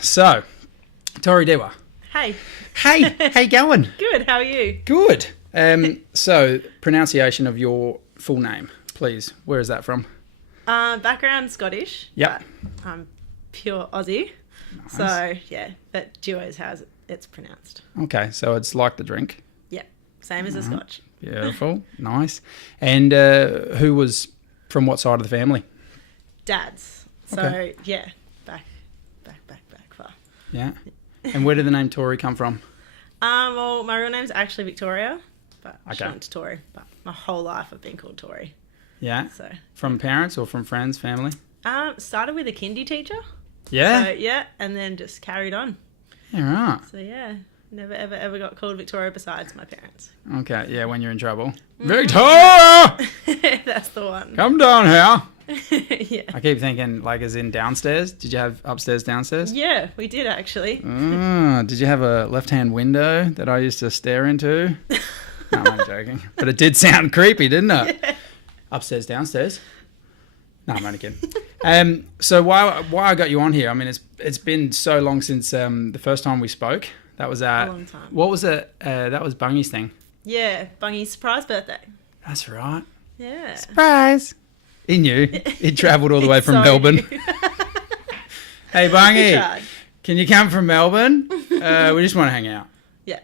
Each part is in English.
So, Tori Dewar. Hey. Hey, how you going? Good, how are you? Good. So, pronunciation of your full name, please. Where is that from? Background Scottish. Yep. But I'm pure Aussie. Nice. So, yeah, but Duo is how it's pronounced. Okay, so it's like the drink. Yeah, same as a Scotch. Beautiful. Nice. And who was from what side of the family? Dad's. So, Okay. yeah, back far. Yeah. And where did the name Tori come from? Well, my real name's actually Victoria, but I Okay. went to Tori. But my whole life I've been called Tori. Yeah. So, From parents or from friends, family? started with a kindy teacher. Yeah. So, yeah, and then just carried on. Yeah, right. So, yeah, never ever got called Victoria besides my parents. Okay, yeah, when you're in trouble. Victoria! That's the one. Come down here. Yeah. I keep thinking, like, as in downstairs. Did you have upstairs, downstairs? Yeah, we did actually. Did you have a left-hand window that I used to stare into? No, I'm joking. But it did sound creepy, didn't it? Yeah. Upstairs, downstairs. No, I'm only kidding. So why I got you on here? I mean, it's been so long since the first time we spoke. That was A long time. What was it? That was Bungy's thing. Yeah, Bungy's surprise birthday. That's right. Yeah. Surprise. He knew. He travelled all the way from So Melbourne. new. Hey, We Bungy, tried. can you come from Melbourne? We just want to hang out. Yeah.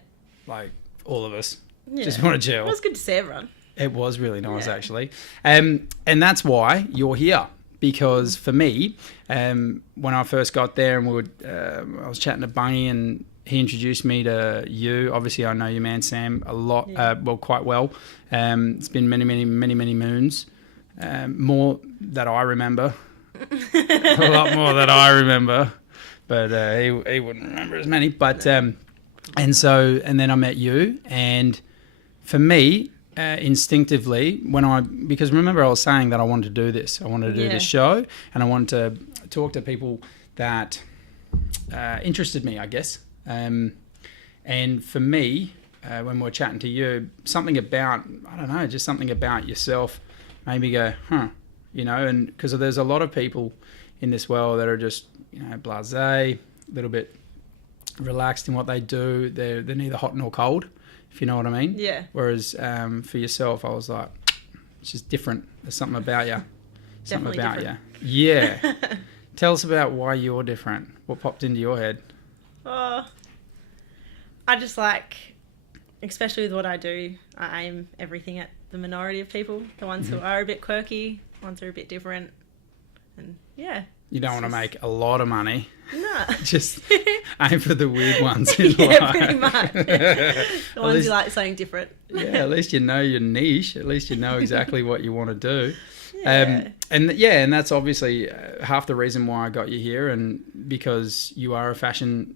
Like, all of us. Yeah. Just want to It chill. was good to see everyone. It was really nice, Yeah. actually. And that's why you're here. Because for me, when I first got there and I was chatting to Bungy and he introduced me to you. Obviously, I know your man, Sam, a lot, Yeah. quite well. It's been many moons. More that I remember. A lot more that I remember. But he wouldn't remember as many. But and then I met you. And for me, instinctively, because remember I was saying that I wanted to do this. I wanted to do this show. And I wanted to talk to people that interested me, I guess. And for me, when we're chatting to you, something about, I don't know, just something about yourself made me go, and because there's a lot of people in this world that are just, blasé, a little bit relaxed in what they do. They're neither hot nor cold, if you know what I mean. Yeah. Whereas for yourself, I was like, it's just different. There's something about you. Something Definitely about different. you. Yeah. Tell us about why you're different. What popped into your head? Oh, I just like, especially with what I do, I aim everything at the minority of people, the ones who are a bit quirky, ones who are a bit different, and yeah. You don't want to make a lot of money. No. Just aim for the weird ones in Yeah, life. pretty much. The ones least- who like something different. Yeah, at least you know your niche. At least you know exactly what you want to do. Yeah. And that's obviously half the reason why I got you here, and because you are a fashion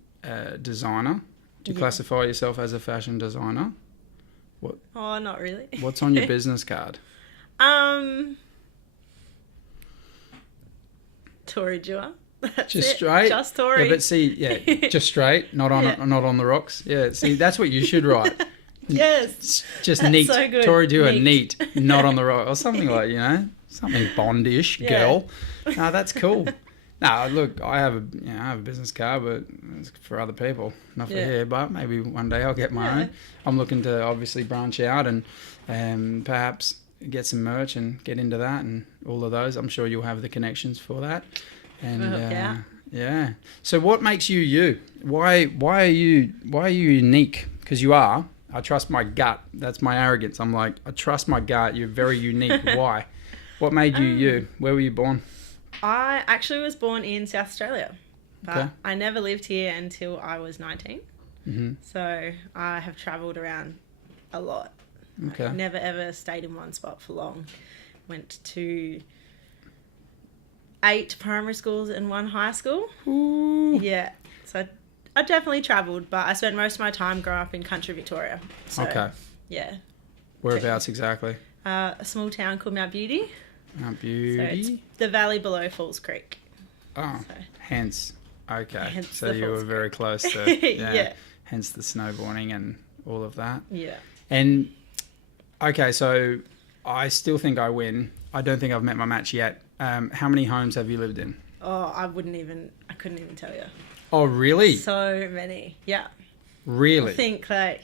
designer. Do you classify yourself as a fashion designer? Oh, not really. What's on your business card? Tori Dewar. That's Just it. straight? Just Tori. Yeah, but see, just straight, not on Yeah. not on the rocks. Yeah, see, that's what you should write. Yes. Just That's neat. so good. Tori Dewar, Neat. neat, not on the rock, or something like, something Bondish, Yeah. girl. No, that's cool. No, look, I have a business card, but it's for other people, not for Yeah. here. But maybe one day I'll get my Yeah. own. I'm looking to obviously branch out and perhaps get some merch and get into that and all of those. I'm sure you'll have the connections for that. And Yeah. yeah. So what makes you you? Why are you unique? Because you are. I trust my gut. That's my arrogance. I'm like, I trust my gut. You're very unique. Why? What made you you? Where were you born? I actually was born in South Australia, but Okay. I never lived here until I was 19. Mm-hmm. So I have travelled around a lot. Okay. I never ever stayed in one spot for long. Went to 8 primary schools and 1 high school. Ooh. Yeah. So I definitely travelled, but I spent most of my time growing up in country Victoria. So, Okay. Yeah. Whereabouts exactly? A small town called Mount Beauty. Mount So Beauty. it's the valley below Falls Creek. Oh, So. hence. Okay. Hence So the you were Falls very close to. Yeah. Yeah. Hence the snowboarding and all of that. Yeah. And okay, so I still think I win. I don't think I've met my match yet. How many homes have you lived in? Oh, I couldn't even tell you. Oh, really? So many. Yeah. Really? I think like...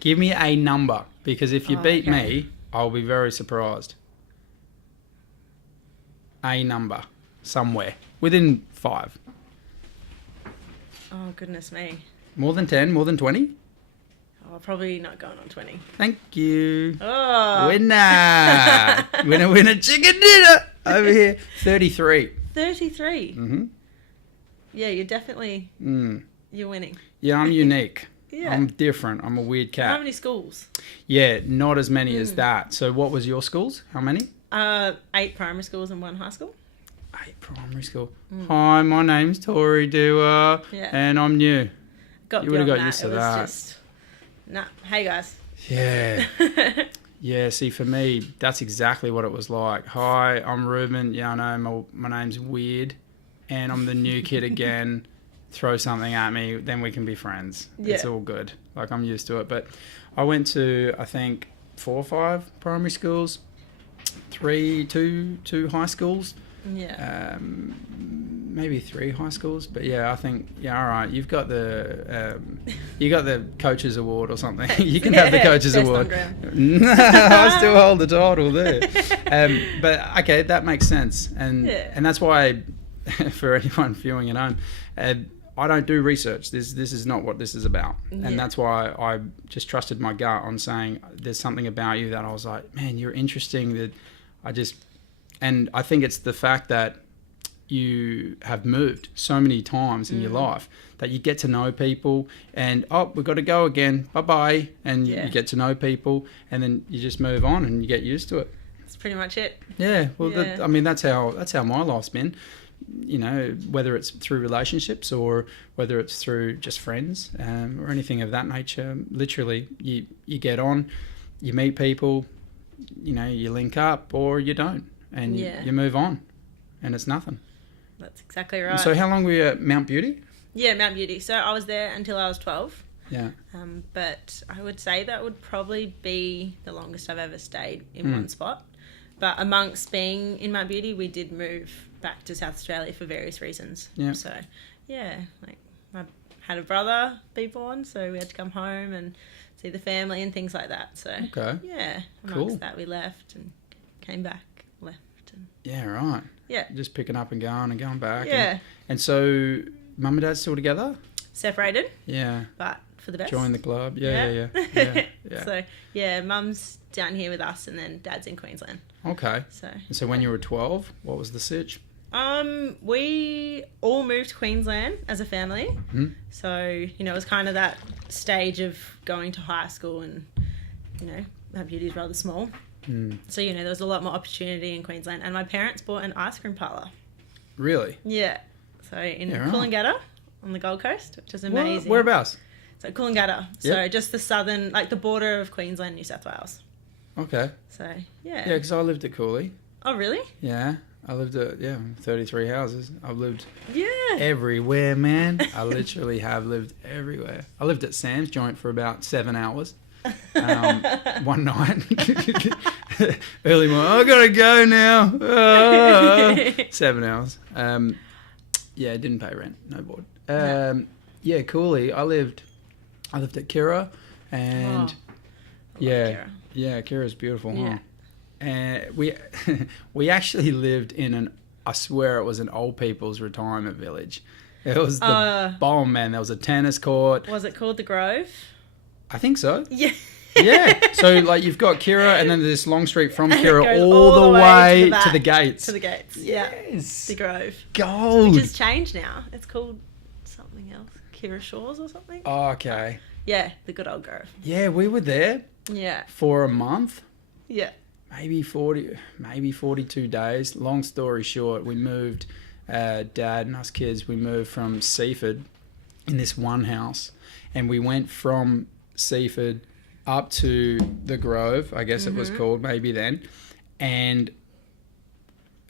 Give me a number, because if you beat okay. me, I'll be very surprised. A number. Somewhere. Within 5. Oh, goodness me. More than 10? More than 20? Oh, probably not going on 20. Thank you. Oh. Winner. Winner, chicken dinner. Over here. 33. 33. Mm-hmm. Yeah, you're definitely... You're winning. Yeah, I'm unique. Yeah. I'm different. I'm a weird cat. How many schools? Yeah, not as many as that. So what was your schools? How many? 8 primary schools and 1 high school. 8 primary school. Hi, my name's Tori Dewar, and I'm new. You would have got used to that. Just, nah. Hey, guys. Yeah. Yeah, see, for me, that's exactly what it was like. Hi, I'm Ruben. Yeah, I know my name's weird, and I'm the new kid again. Throw something at me, then we can be friends. Yeah. It's all good. Like, I'm used to it. But I went to, I think, 4 or 5 primary schools, 2 high schools. Yeah. Maybe 3 high schools. But yeah, I think, all right, you've got the coach's award or something. You can have the coach's award. I still hold the title there. But okay, that makes sense. And that's why, for anyone viewing at home, I don't do research. This is not what this is about. And that's why I just trusted my gut on saying there's something about you that I was like, man, you're interesting. And I think it's the fact that you have moved so many times in your life that you get to know people and, we've got to go again. Bye-bye. And you get to know people and then you just move on and you get used to it. That's pretty much it. Yeah. Well, that's how my life's been. You know, whether it's through relationships or whether it's through just friends or anything of that nature. Literally, you get on, you meet people, you know, you link up or you don't, and you move on, and it's nothing. That's exactly right. And so how long were you at Mount Beauty? Yeah, Mount Beauty. So I was there until I was 12. Yeah. But I would say that would probably be the longest I've ever stayed in one spot. But amongst being in Mount Beauty, we did move back to South Australia for various reasons. Yeah. So, yeah, like I had a brother be born, so we had to come home and see the family and things like that. So, yeah, amongst that we left and came back, left. And yeah, right. Yeah. Just picking up and going back. Yeah. And so, Mum and Dad still together? Separated. Yeah. But for the best. Join the club. Yeah. So, yeah, Mum's down here with us and then Dad's in Queensland. Okay. So when you were 12, what was the sitch? We all moved to Queensland as a family. Mm-hmm. So, you know, it was kind of that stage of going to high school and, you know, Mount Beauty is rather small. Mm. So, you know, there was a lot more opportunity in Queensland. And my parents bought an ice cream parlour. Really? Yeah. So in Coolangatta on the Gold Coast, which is amazing. Whereabouts? So Coolangatta. So just the southern, like the border of Queensland, New South Wales. Okay. So, yeah. Yeah, because I lived at Cooley. Oh, really? Yeah. I lived at, 33 houses. I've lived Yeah. everywhere, man. I literally have lived everywhere. I lived at Sam's Joint for about 7 hours. One night. Early morning. I gotta go now. 7 hours. Didn't pay rent. No board. Yeah, Cooley. I lived at Kira and Kira. Yeah, Kira's beautiful, yeah. Huh? And we actually lived in I swear it was an old people's retirement village. It was the bomb, man. There was a tennis court. Was it called the Grove? I think so. Yeah. Yeah. So, like, you've got Kira and then this long street from Kira all the way to the gates. To the gates, yes. The Grove. Gold. Which has changed now. It's called something else. Kira Shores or something. Oh, okay. Yeah, the good old Grove. Yeah, we were there. Yeah. For a month. Yeah. Maybe 42 days. Long story short, we moved, Dad and us kids, we moved from Seaford in this one house. And we went from Seaford up to the Grove, I guess it was called maybe then. And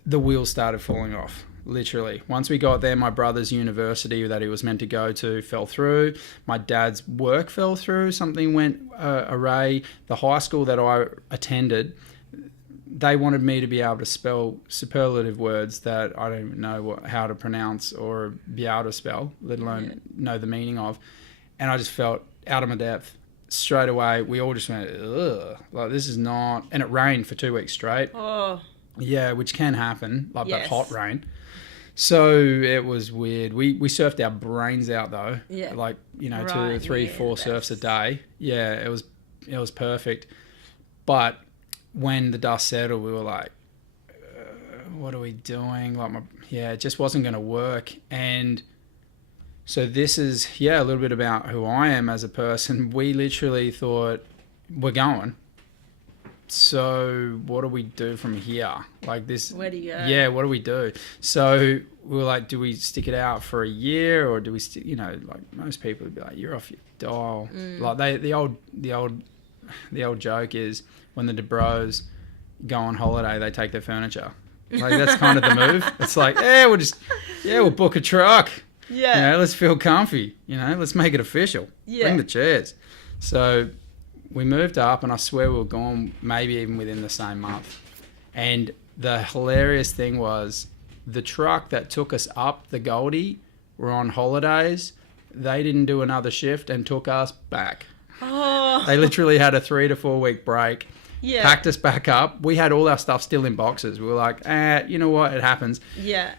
the wheels started falling off, literally. Once we got there, my brother's university that he was meant to go to fell through. My dad's work fell through. Something went awry. The high school that I attended, they wanted me to be able to spell superlative words that I don't even know how to pronounce or be able to spell, let alone know the meaning of. And I just felt out of my depth. Straight away, we all just went, ugh, like this is not... And it rained for 2 weeks straight. Oh. Yeah, which can happen, like that hot rain. So it was weird. We surfed our brains out though. Yeah. Like, 2, 3, 4 surfs a day. Yeah, it was perfect. But when the dust settled, we were like, what are we doing? Like, it just wasn't going to work. And so this is, a little bit about who I am as a person. We literally thought, we're going. So what do we do from here? Like this. Where do you go? Yeah, what do we do? So we were like, do we stick it out for a year, or do we, like most people would be like, you're off your dial. Like the old joke is when the DeBros go on holiday, they take their furniture. Like that's kind of the move. It's like, we'll book a truck. Yeah. Let's feel comfy. Let's make it official. Yeah. Bring the chairs. So we moved up, and I swear we were gone maybe even within the same month. And the hilarious thing was the truck that took us up the Goldie were on holidays. They didn't do another shift and took us back. Oh. They literally had a 3 to 4 week break. Yeah. Packed us back up. We had all our stuff still in boxes. We were like, you know what? It happens. Yeah.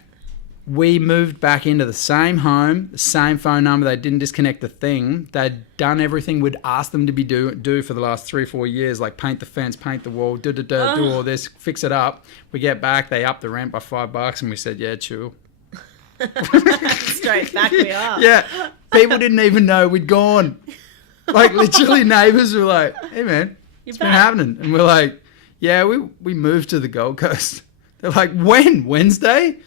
We moved back into the same home, the same phone number. They didn't disconnect the thing. They'd done everything we'd asked them to be do for the last 3 or 4 years, like paint the fence, paint the wall, do all this, fix it up. We get back, they upped the rent by $5, and we said, yeah, chill. Straight back we are. Yeah. People didn't even know we'd gone. Like literally neighbours were like, hey man, it's been happening. And we're like, yeah, we moved to the Gold Coast. They're like, when? Wednesday?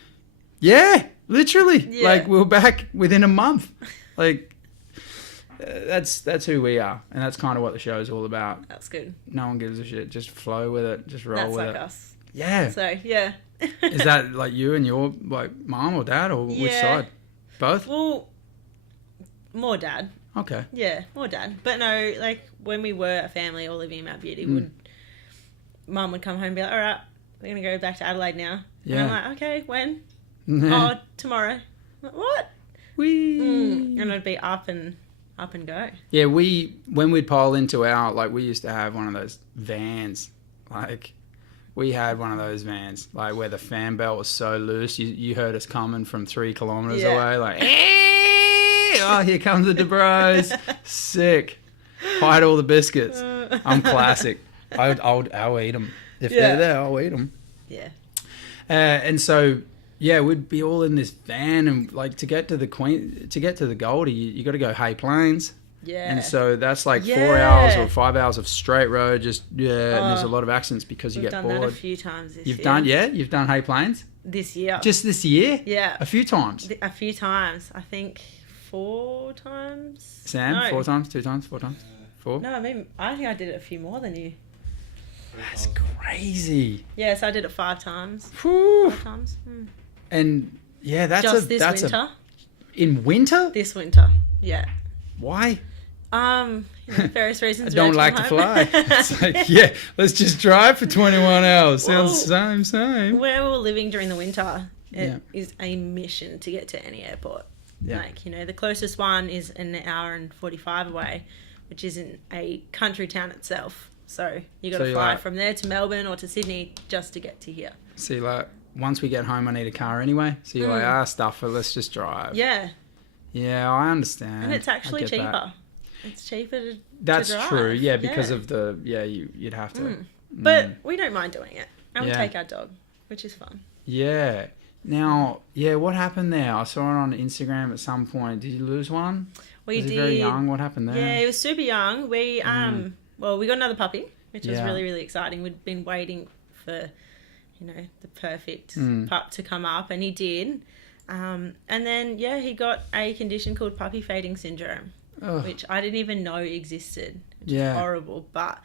Yeah, literally. Yeah. Like we were back within a month. Like that's who we are, and that's kind of what the show is all about. That's good. No one gives a shit. Just flow with it. Just roll with it. That's like us. Yeah. So yeah. Is that like you and your like mom or dad, or which side? Both? Well, more dad. Okay. Yeah, more dad. But no, like when we were a family all living in Mount Beauty, Mum would come home and be like, all right, we're going to go back to Adelaide now. Yeah. And I'm like, okay, when? Oh, tomorrow. I'm like, what? And I'd be up and go. Yeah, when we'd pile into our, like we used to have one of those vans. Like we had one of those vans, like where the fan belt was so loose, you heard us coming from 3 kilometres away, like, oh, here comes the DeBros. Sick. Hide all the biscuits. I'm classic. I'll eat them. If they're there, I'll eat them. Yeah. And so, we'd be all in this van, and like to get to the Goldie, you got to go Hay Plains. Yeah. And so that's like 4 hours or 5 hours of straight road. And there's a lot of accidents because you get bored. We've done that a few times this year. You've done Hay Plains? This year. Just this year? Yeah. A few times? A few times. I think 4 times. Sam? No. 4 times? 2 times? 4 times? 4? No, I think I did it a few more than you. That's crazy. Yeah, so I did it 5 times. Whew. 5 times. And that's just this winter. In winter? This winter, yeah. Why? Various reasons. I don't like to fly. It's like, let's just drive for 21 hours. Sounds same. Where we were living during the winter, it is a mission to get to any airport. Yeah. Like, the closest one is an hour and 45 away, which is in a country town itself. So you got to fly from there to Melbourne or to Sydney just to get to here. See, like, once we get home, I need a car anyway. So you're like, stuff it, let's just drive. Yeah. Yeah, I understand. And it's actually cheaper. That. It's cheaper to That's drive. True, because of the, you'd have to. But we don't mind doing it. And we take our dog, which is fun. Yeah. Now, what happened there? I saw it on Instagram at some point. Did you lose one? We did. Was he very young? What happened there? Yeah, he was super young. We, we got another puppy, which was really, really exciting. We'd been waiting for, the perfect pup to come up, and he did. And then, he got a condition called puppy fading syndrome, which I didn't even know existed, which is horrible. But,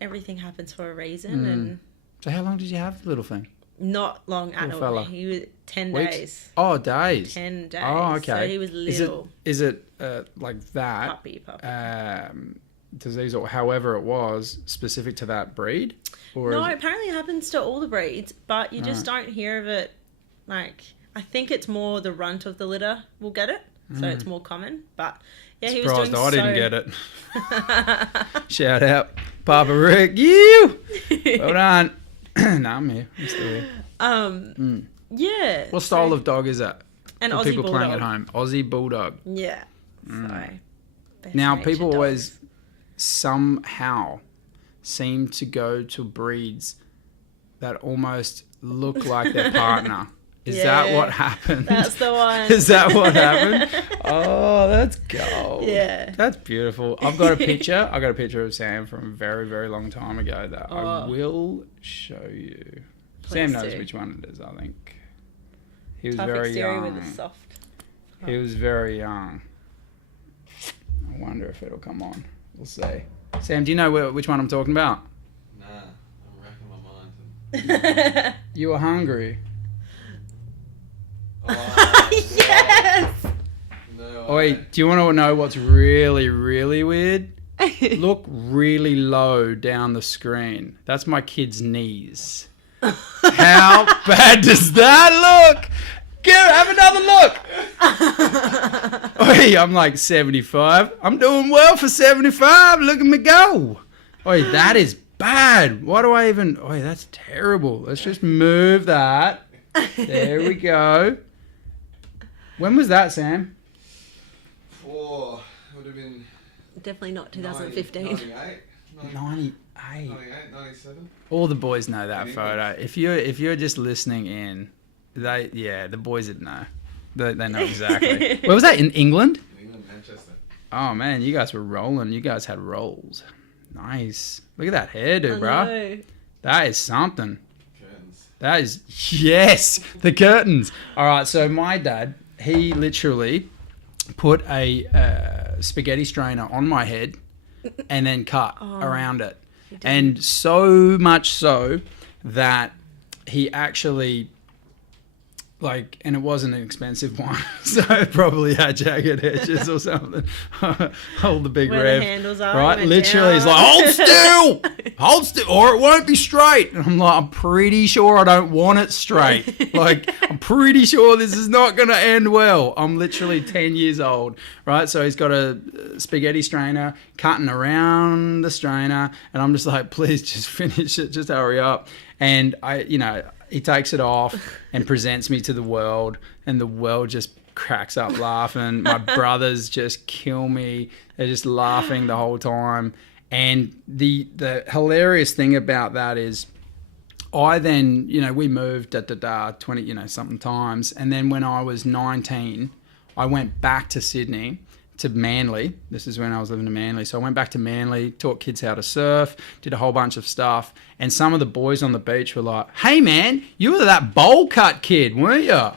everything happens for a reason. And so how long did you have the little thing? Not long at all. He was 10 Weeks? days. Oh, days. 10 days. Oh, okay. So he was little. Is it like that? Puppy. disease or however it was specific to that breed? Or No, apparently it happens to all the breeds, but you just don't hear of it. Like, I think it's more the runt of the litter will get it, so it's more common. But yeah, he was doing surprised I didn't get it. Shout out, Papa Rick. You. Well done. No, I'm here. I'm still here. Yeah. What style of dog is that? An For Aussie people Bulldog. playing at home. Aussie Bulldog. Yeah. So. best Now, natured people dogs. always somehow seem to go to breeds that almost look like their partner. Is that Yeah, what happened? That's the one. Is that what happened? Oh, that's gold. Yeah. That's beautiful. I've got a picture. I got a picture of Sam from a very, very long time ago that I will show you. Sam knows do. which one it is, I think. He was Tough very exterior young. with a soft. He was very young. I wonder if it'll come on. We'll see. Sam, do you know which one I'm talking about? Nah, I'm racking my mind. You were hungry. Oh, Yes. no. Oh, wait, do you want to know what's really, really weird? Look really low down the screen. That's my kid's knees. How bad does that look? Have another look. Oi, I'm like 75. I'm doing well for 75. Look at me go. Oi, that is bad. Why do I even... Oi, that's terrible. Let's just move that. There we go. When was that, Sam? Oh, it would have been Definitely not 2015. 98, 98. 98, 97. All the boys know that In photo. If you're just listening in, the boys would know. They know exactly. Where was that? In England? England, Manchester. Oh man, you guys were rolling. You guys had rolls. Nice. Look at that hairdo, I bruh. know. That is something. Curtains. That is, yes, the curtains. All right, so my dad, he literally put a spaghetti strainer on my head and then cut around it. And so much so that he actually, and it wasn't an expensive one, so it probably had jagged edges or something. Hold the big Where rev. the handles are. Right, went literally, he's down. like, hold still, or it won't be straight. And I'm like, I'm pretty sure I don't want it straight. I'm pretty sure this is not going to end well. I'm literally 10 years old, right? So he's got a spaghetti strainer cutting around the strainer, and I'm just like, please just finish it, just hurry up. And he takes it off and presents me to the world, and the world just cracks up laughing. My brothers just kill me. They're just laughing the whole time. And the hilarious thing about that is I then, we moved 20, something times. And then when I was 19, I went back to Sydney, to Manly. This is when I was living in Manly. So I went back to Manly, taught kids how to surf, did a whole bunch of stuff. And some of the boys on the beach were like, hey man, you were that bowl cut kid, weren't you?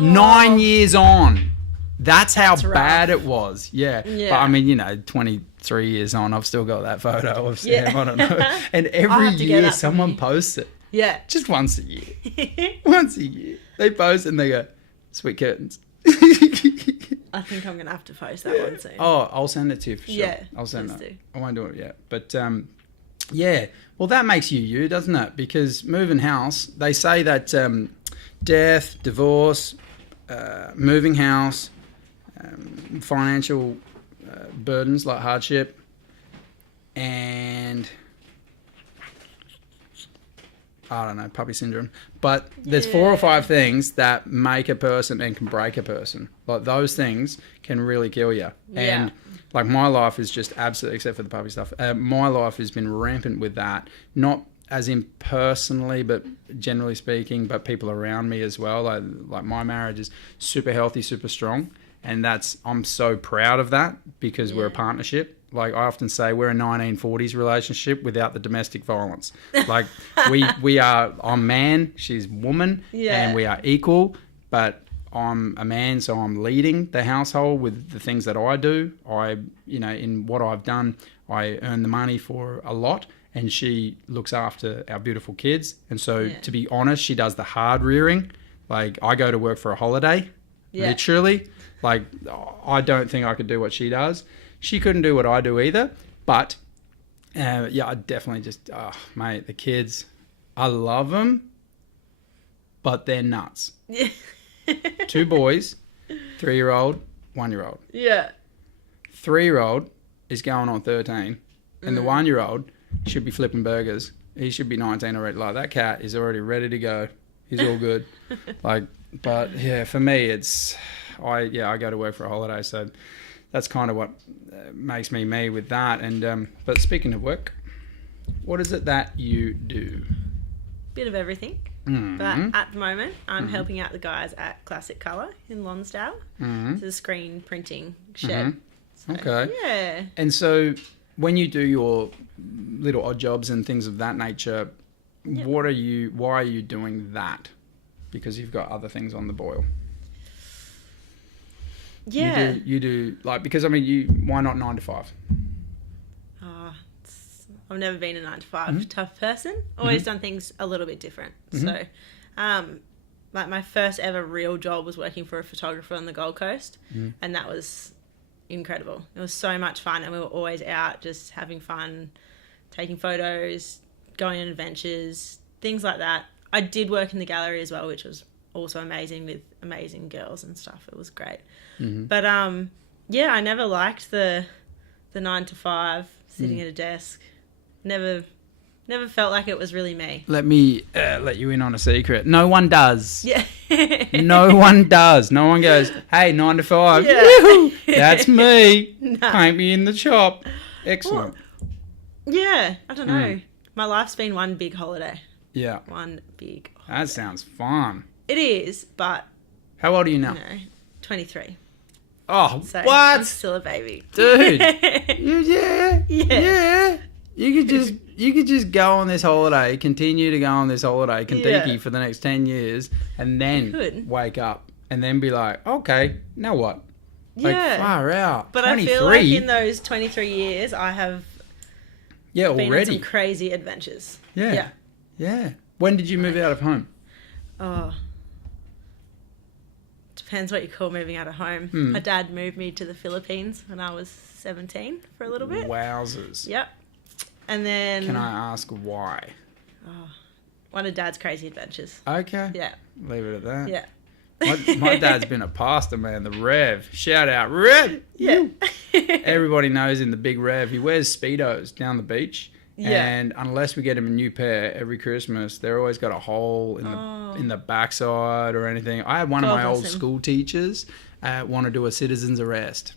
9 years on. That's how bad it was. Yeah. But I mean, 23 years on, I've still got that photo of Sam. Yeah. I don't know. And I every have to get year that from someone you. posts it. Yeah. Just once a year. Once a year. They post and they go, sweet curtains. I think I'm going to have to post that one soon. Oh, I'll send it to you for sure. Yeah, I'll send please it. do. I won't do it yet. But yeah, well, that makes you, doesn't it? Because moving house, they say that death, divorce, moving house, financial burdens like hardship, and I don't know, puppy syndrome. But there's 4 or 5 things that make a person and can break a person. Like those things can really kill you. And like my life is just absolutely, except for the puppy stuff, my life has been rampant with that. Not as in personally, but generally speaking, but people around me as well. Like my marriage is super healthy, super strong. And I'm so proud of that because we're a partnership. Like I often say, we're a 1940s relationship without the domestic violence. Like I'm man, she's woman, and we are equal. But I'm a man, so I'm leading the household with the things that I do. In what I've done, I earn the money for a lot, and she looks after our beautiful kids. And so, to be honest, she does the hard rearing. Like I go to work for a holiday, literally. Like I don't think I could do what she does. She couldn't do what I do either, But yeah, I definitely just mate, the kids, I love them, but they're nuts. Yeah. 2 boys, 3-year-old, 1-year-old. Yeah. 3-year-old is going on 13, and the 1-year-old should be flipping burgers. He should be 19 already. Like, that cat is already ready to go. He's all good. But yeah, for me, I go to work for a holiday, so that's kind of what makes me with that. And but speaking of work, what is it that you do? Bit of everything. But at the moment, I'm helping out the guys at Classic Colour in Lonsdale. It's a screen printing shed. So, Okay. Yeah. And so when you do your little odd jobs and things of that nature, why are you doing that? Because you've got other things on the boil. Yeah. You do like, because I mean, why not 9 to 5? I've never been a 9 to 5 tough person. Always done things a little bit different. So, like, my first ever real job was working for a photographer on the Gold Coast, and that was incredible. It was so much fun, and we were always out just having fun, taking photos, going on adventures, things like that. I did work in the gallery as well, which was also amazing, with amazing girls and stuff. It was great. But yeah, I never liked the 9 to 5 sitting at a desk. Never felt like it was really me. Let me let you in on a secret. No one does. Yeah. No one does. No one goes, hey, 9 to 5. Yeah. Yoo-hoo, that's me. No. Paint me in the shop. Excellent. Well, yeah, I don't know. My life's been one big holiday. Yeah. One big holiday. That sounds fun. It is, but... How old are you now? 23. Oh, So what? I'm still a baby. Dude. Yeah. You could just go on this holiday, continue to go on this holiday, Kentucky for the next 10 years, and then wake up and then be like, okay, now what? Like, far out. But 23? I feel like in those 23 years, I have been on some crazy adventures. Yeah. When did you move out of home? Oh. Depends what you call moving out of home. My dad moved me to the Philippines when I was 17 for a little bit. Wowzers. Yep. And then... Can I ask why? One of Dad's crazy adventures. Okay. Yeah. Leave it at that. Yeah. My dad's been a pastor, man. The Rev. Shout out, Rev. Yeah. Everybody knows in the big Rev, he wears Speedos down the beach. Yeah. And unless we get him a new pair every Christmas, they're always got a hole in the backside or anything. I had one of my old school teachers want to do a citizen's arrest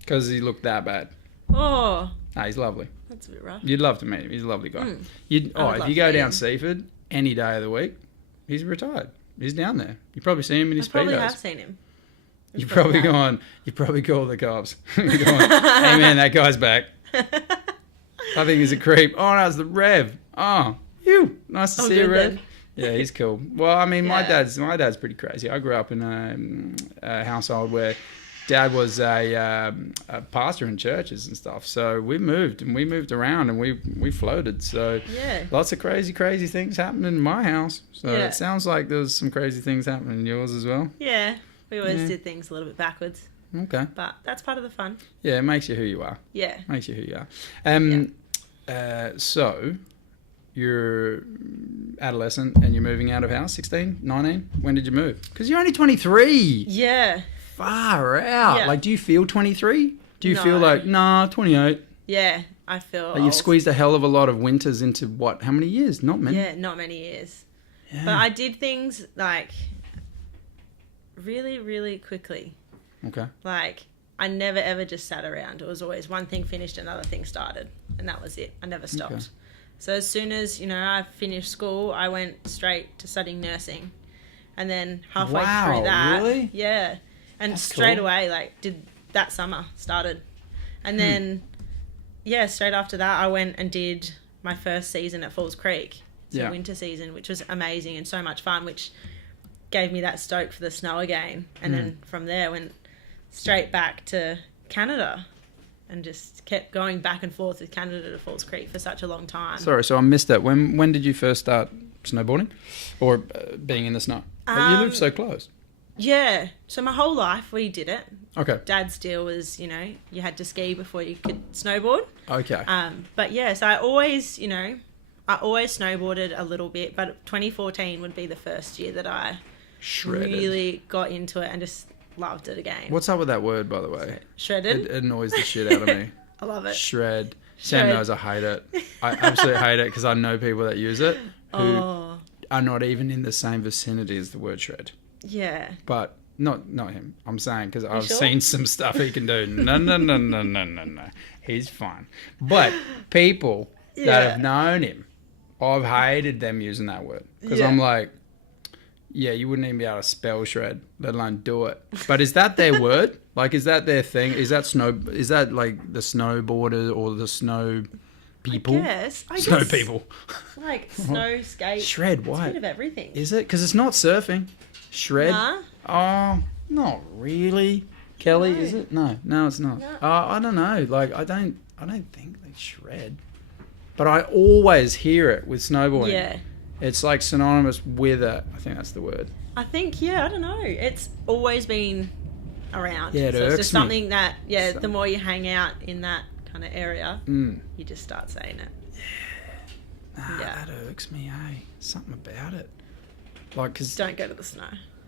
because he looked that bad. Oh. Nah, he's lovely. That's a bit rough. You'd love to meet him. He's a lovely guy. If you go down Seaford any day of the week, he's retired. He's down there. You probably see him in his Speedos. I probably have seen him. You probably call the cops. Hey man, that guy's back. I think he's a creep. Oh no, it's the Rev. Oh, nice to see you, Rev. Yeah, he's cool. Well, I mean, my dad's pretty crazy. I grew up in a household where Dad was a pastor in churches and stuff. So we moved around and we floated. So lots of crazy things happening in my house. So it sounds like there's some crazy things happening in yours as well. Yeah, we always did things a little bit backwards. Okay. But that's part of the fun. Yeah, it makes you who you are. Yeah. Makes you who you are. So you're adolescent and you're moving out of house, 16, 19? When did you move? Because you're only 23. Yeah. Far out. Yeah. Like, do you feel 23? Do you No. feel like, nah, 28? Yeah, I feel Like you've squeezed a hell of a lot of winters into what? How many years? Not many. Yeah, not many years. Yeah. But I did things, like, really, really quickly. Okay. Like, I never ever just sat around. It was always one thing finished, another thing started. And that was it. I never stopped. Okay. So as soon as, I finished school, I went straight to studying nursing. And then halfway through that... Really? Yeah. And That's straight cool. away, like, did that summer, started. And then, straight after that, I went and did my first season at Falls Creek. It's a winter season, which was amazing and so much fun, which gave me that stoke for the snow again. And then from there, went straight back to Canada and just kept going back and forth with Canada to Falls Creek for such a long time. Sorry, so I missed that. When did you first start snowboarding or being in the snow? You live so close. Yeah. So my whole life we did it. Okay. Dad's deal was, you know, you had to ski before you could snowboard. Okay. But yeah, so I always snowboarded a little bit, but 2014 would be the first year that I Shredded. really got into it and just loved it again. What's up with that word, by the way? Shredded? It annoys the shit out of me. I love it. Shred. Sam knows I hate it. I absolutely hate it because I know people that use it who are not even in the same vicinity as the word shred. Yeah. But not him. I'm saying because I've sure? seen some stuff he can do. No. He's fine. But people that have known him, I've hated them using that word because I'm like, yeah, you wouldn't even be able to spell shred, let alone do it. But is that their word? Like, is that their thing? Is that like the snowboarders or the snow people? I Snow guess, people. Like snow, skate. Shred, It's a why? bit of everything. Is it? Because it's not surfing. Shred? Nah. Oh, not really. Kelly, No. is it? No, it's not. No. I don't know. Like, I don't think they shred. But I always hear it with snowboarding. Yeah. It's like synonymous with it. I think that's the word. I think, I don't know. It's always been around. Yeah, it so it's irks just me. something that, the more you hang out in that kind of area, Mm. you just start saying it. Nah, Yeah. that irks me, eh? Something about it. Like, because... Don't go to the snow.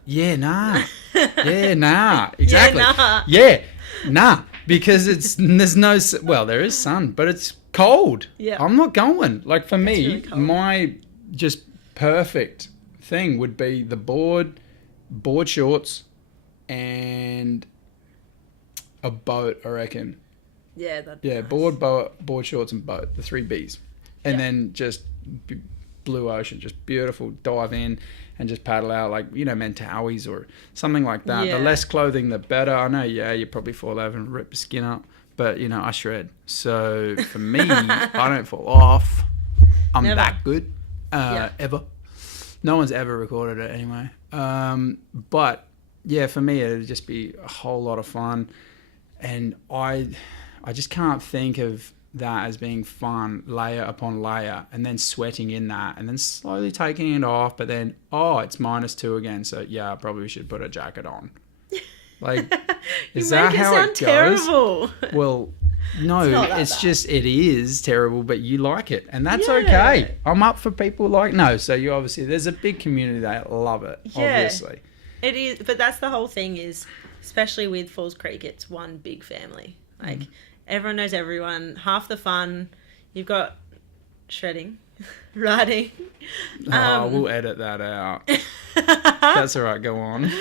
Yeah, nah. Yeah, nah. Exactly. nah. Yeah, nah. Because there's no... Well, there is sun, but it's cold. Yeah. I'm not going. Like, for me, really cold. my just perfect thing would be the board shorts, and a boat, I reckon. Yeah, that'd Yeah, nice. board shorts and boat, the 3 Bs. And then just blue ocean, just beautiful, dive in and just paddle out like, Mentawais or something like that. Yeah. The less clothing, the better. I know, you probably fall over and rip your skin up, but, I shred. So for me, I don't fall off. I'm Never. that good, ever. No one's ever recorded it anyway. But yeah, for me, it'd just be a whole lot of fun. And I just can't think of that as being fun, layer upon layer, and then sweating in that, and then slowly taking it off, but then, it's -2 again, so yeah, I probably should put a jacket on. Like, is that make it how sound it goes? terrible. Well, no, It's not that it's bad. just, it is terrible, but you like it, and that's Yeah. okay. I'm up for people so you obviously, there's a big community that love it, obviously. It is, but that's the whole thing is, especially with Falls Creek, it's one big family. Like, everyone knows everyone. Half the fun, you've got shredding, riding. We'll edit that out. That's all right, go on. And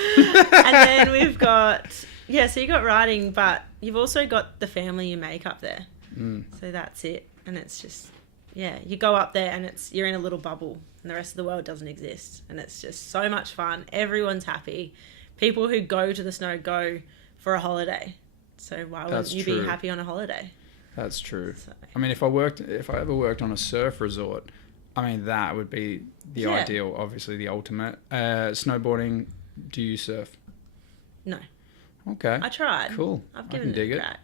then we've got, so you got riding, but you've also got the family you make up there. So that's it. And it's just, you go up there and you're in a little bubble and the rest of the world doesn't exist. And it's just so much fun. Everyone's happy. People who go to the snow go for a holiday. So why wouldn't you true. be happy on a holiday? That's true. So, I mean, if I ever worked on a surf resort, I mean, that would be the ideal, obviously the ultimate. Snowboarding, do you surf? no, Okay. I tried. Cool. I've I given can dig it a it. crack.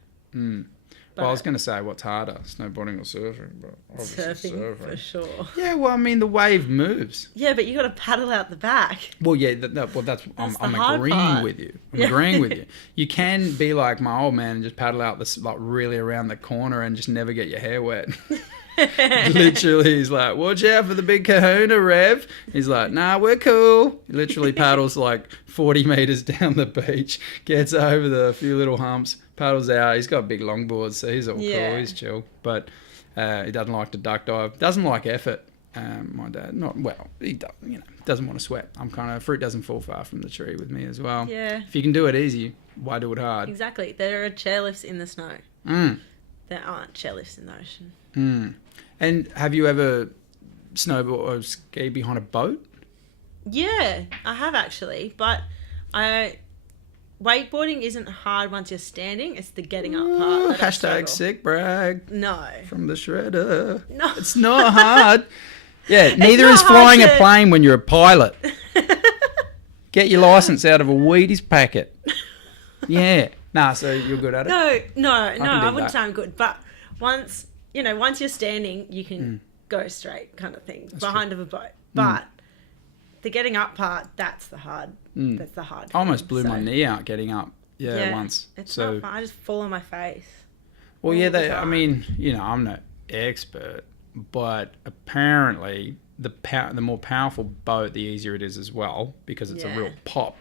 Well, I was going to say, what's harder, snowboarding or surfing? But obviously Surfing for sure. Yeah, well, I mean, the wave moves. Yeah, but you got to paddle out the back. Well, yeah, I'm the hard agreeing part. with you. I'm Yeah. agreeing with you. You can be like my old man and just paddle out this, like, really around the corner and just never get your hair wet. Literally, he's like, watch out for the big kahuna, Rev. He's like, nah, we're cool. He literally paddles like 40 meters down the beach, gets over the few little humps, paddles out. He's got big longboards, so he's all cool. He's chill. But he doesn't like to duck dive. Doesn't like effort. My dad, he doesn't want to sweat. I'm kind of, fruit doesn't fall far from the tree with me as well. Yeah. If you can do it easy, why do it hard? Exactly. There are chairlifts in the snow. There aren't chairlifts in the ocean. And have you ever snowboard or ski behind a boat? Yeah, I have actually, but wakeboarding isn't hard once you're standing. It's the getting up part. that I struggle. #sick brag No. from the shredder. No. It's not hard. Yeah, neither not is hard flying a to- plane when you're a pilot. Get your license out of a Wheaties packet. Yeah. Nah, so you're good at it? No, I do wouldn't that. say I'm good. But once you're standing, you can go straight kind of thing behind of a boat. But the getting up part, that's the hard That's the hard. I almost thing, blew my knee out getting up. Yeah, once. It's so not fun. I just fall on my face. well, all yeah. the I time. mean, I'm no expert, but apparently the more powerful boat, the easier it is as well, because it's a real pop.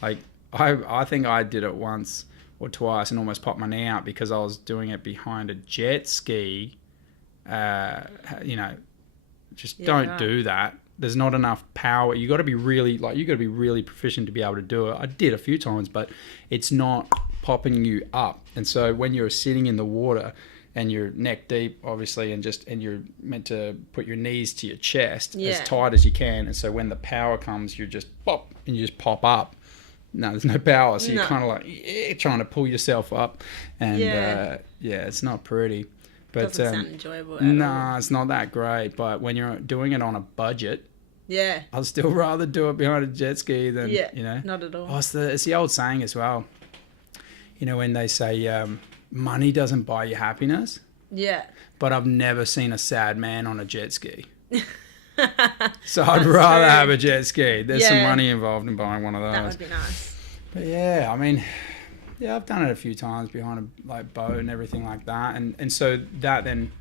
Like I think I did it once or twice and almost popped my knee out because I was doing it behind a jet ski. Just don't do that. There's not enough power. You got to be really proficient to be able to do it. I did a few times, but it's not popping you up. And so when you're sitting in the water and you're neck deep, obviously, and you're meant to put your knees to your chest as tight as you can. And so when the power comes, you just pop and you just pop up. No, there's no power. So you're kind of like trying to pull yourself up. And it's not pretty. But, doesn't sound enjoyable at nah, all. it's not that great. But when you're doing it on a budget, I'll still rather do it behind a jet ski than, not at all. Oh, it's the old saying as well. When they say money doesn't buy you happiness. Yeah. But I've never seen a sad man on a jet ski. So I'd rather have a jet ski. There's some money involved in buying one of those. That would be nice. But yeah, I mean, I've done it a few times behind a boat and everything like that. And so that then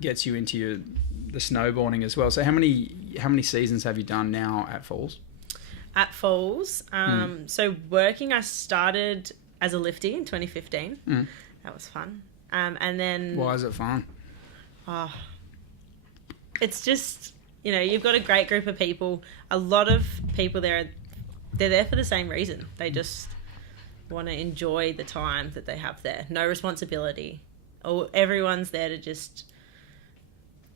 gets you into the snowboarding as well. So how many seasons have you done now at Falls? At Falls, so working, I started as a lifty in 2015. That was fun. And then... Why is it fun? It's just, you've got a great group of people. A lot of people they're there for the same reason. They just want to enjoy the time that they have there. No responsibility. Or everyone's there to just,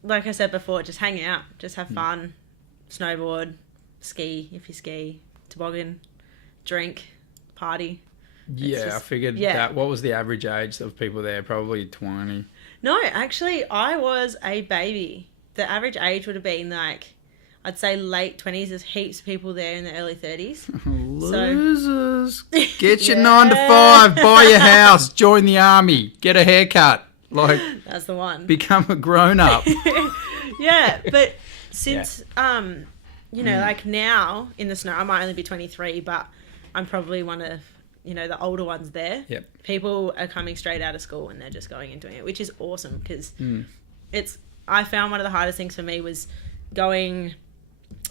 like I said before, just hang out, just have fun, snowboard, ski if you ski, toboggan, drink, party. Yeah, I figured that. What was the average age of people there? Probably 20. No, actually, I was a baby. The average age would have been I'd say late 20s. There's heaps of people there in the early 30s. Losers. Get your 9 to 5, buy your house, join the army, get a haircut. That's the one. Become a grown-up. Yeah, but since, now in the snow, I might only be 23, but I'm probably one of, the older ones there. Yep. People are coming straight out of school and they're just going and doing it, which is awesome because I found one of the hardest things for me was going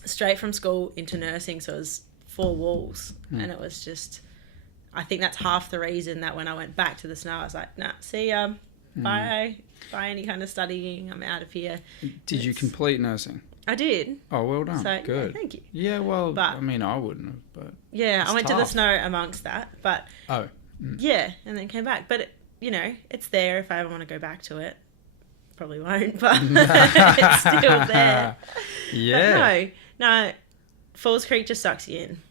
straight from school into nursing. So it was 4 walls and it was just, I think that's half the reason that when I went back to the snow, I was like, nah, see ya. Bye any kind of studying. I'm out of here. Did you complete nursing? I did. Oh, well done. So, good. Yeah, thank you. Yeah, well, I mean, I wouldn't have, but... Yeah, I went to the snow amongst that, but... Oh. Yeah, and then came back. But, it's there if I ever want to go back to it. Probably won't, but it's still there. Yeah. But no, Falls Creek just sucks you in.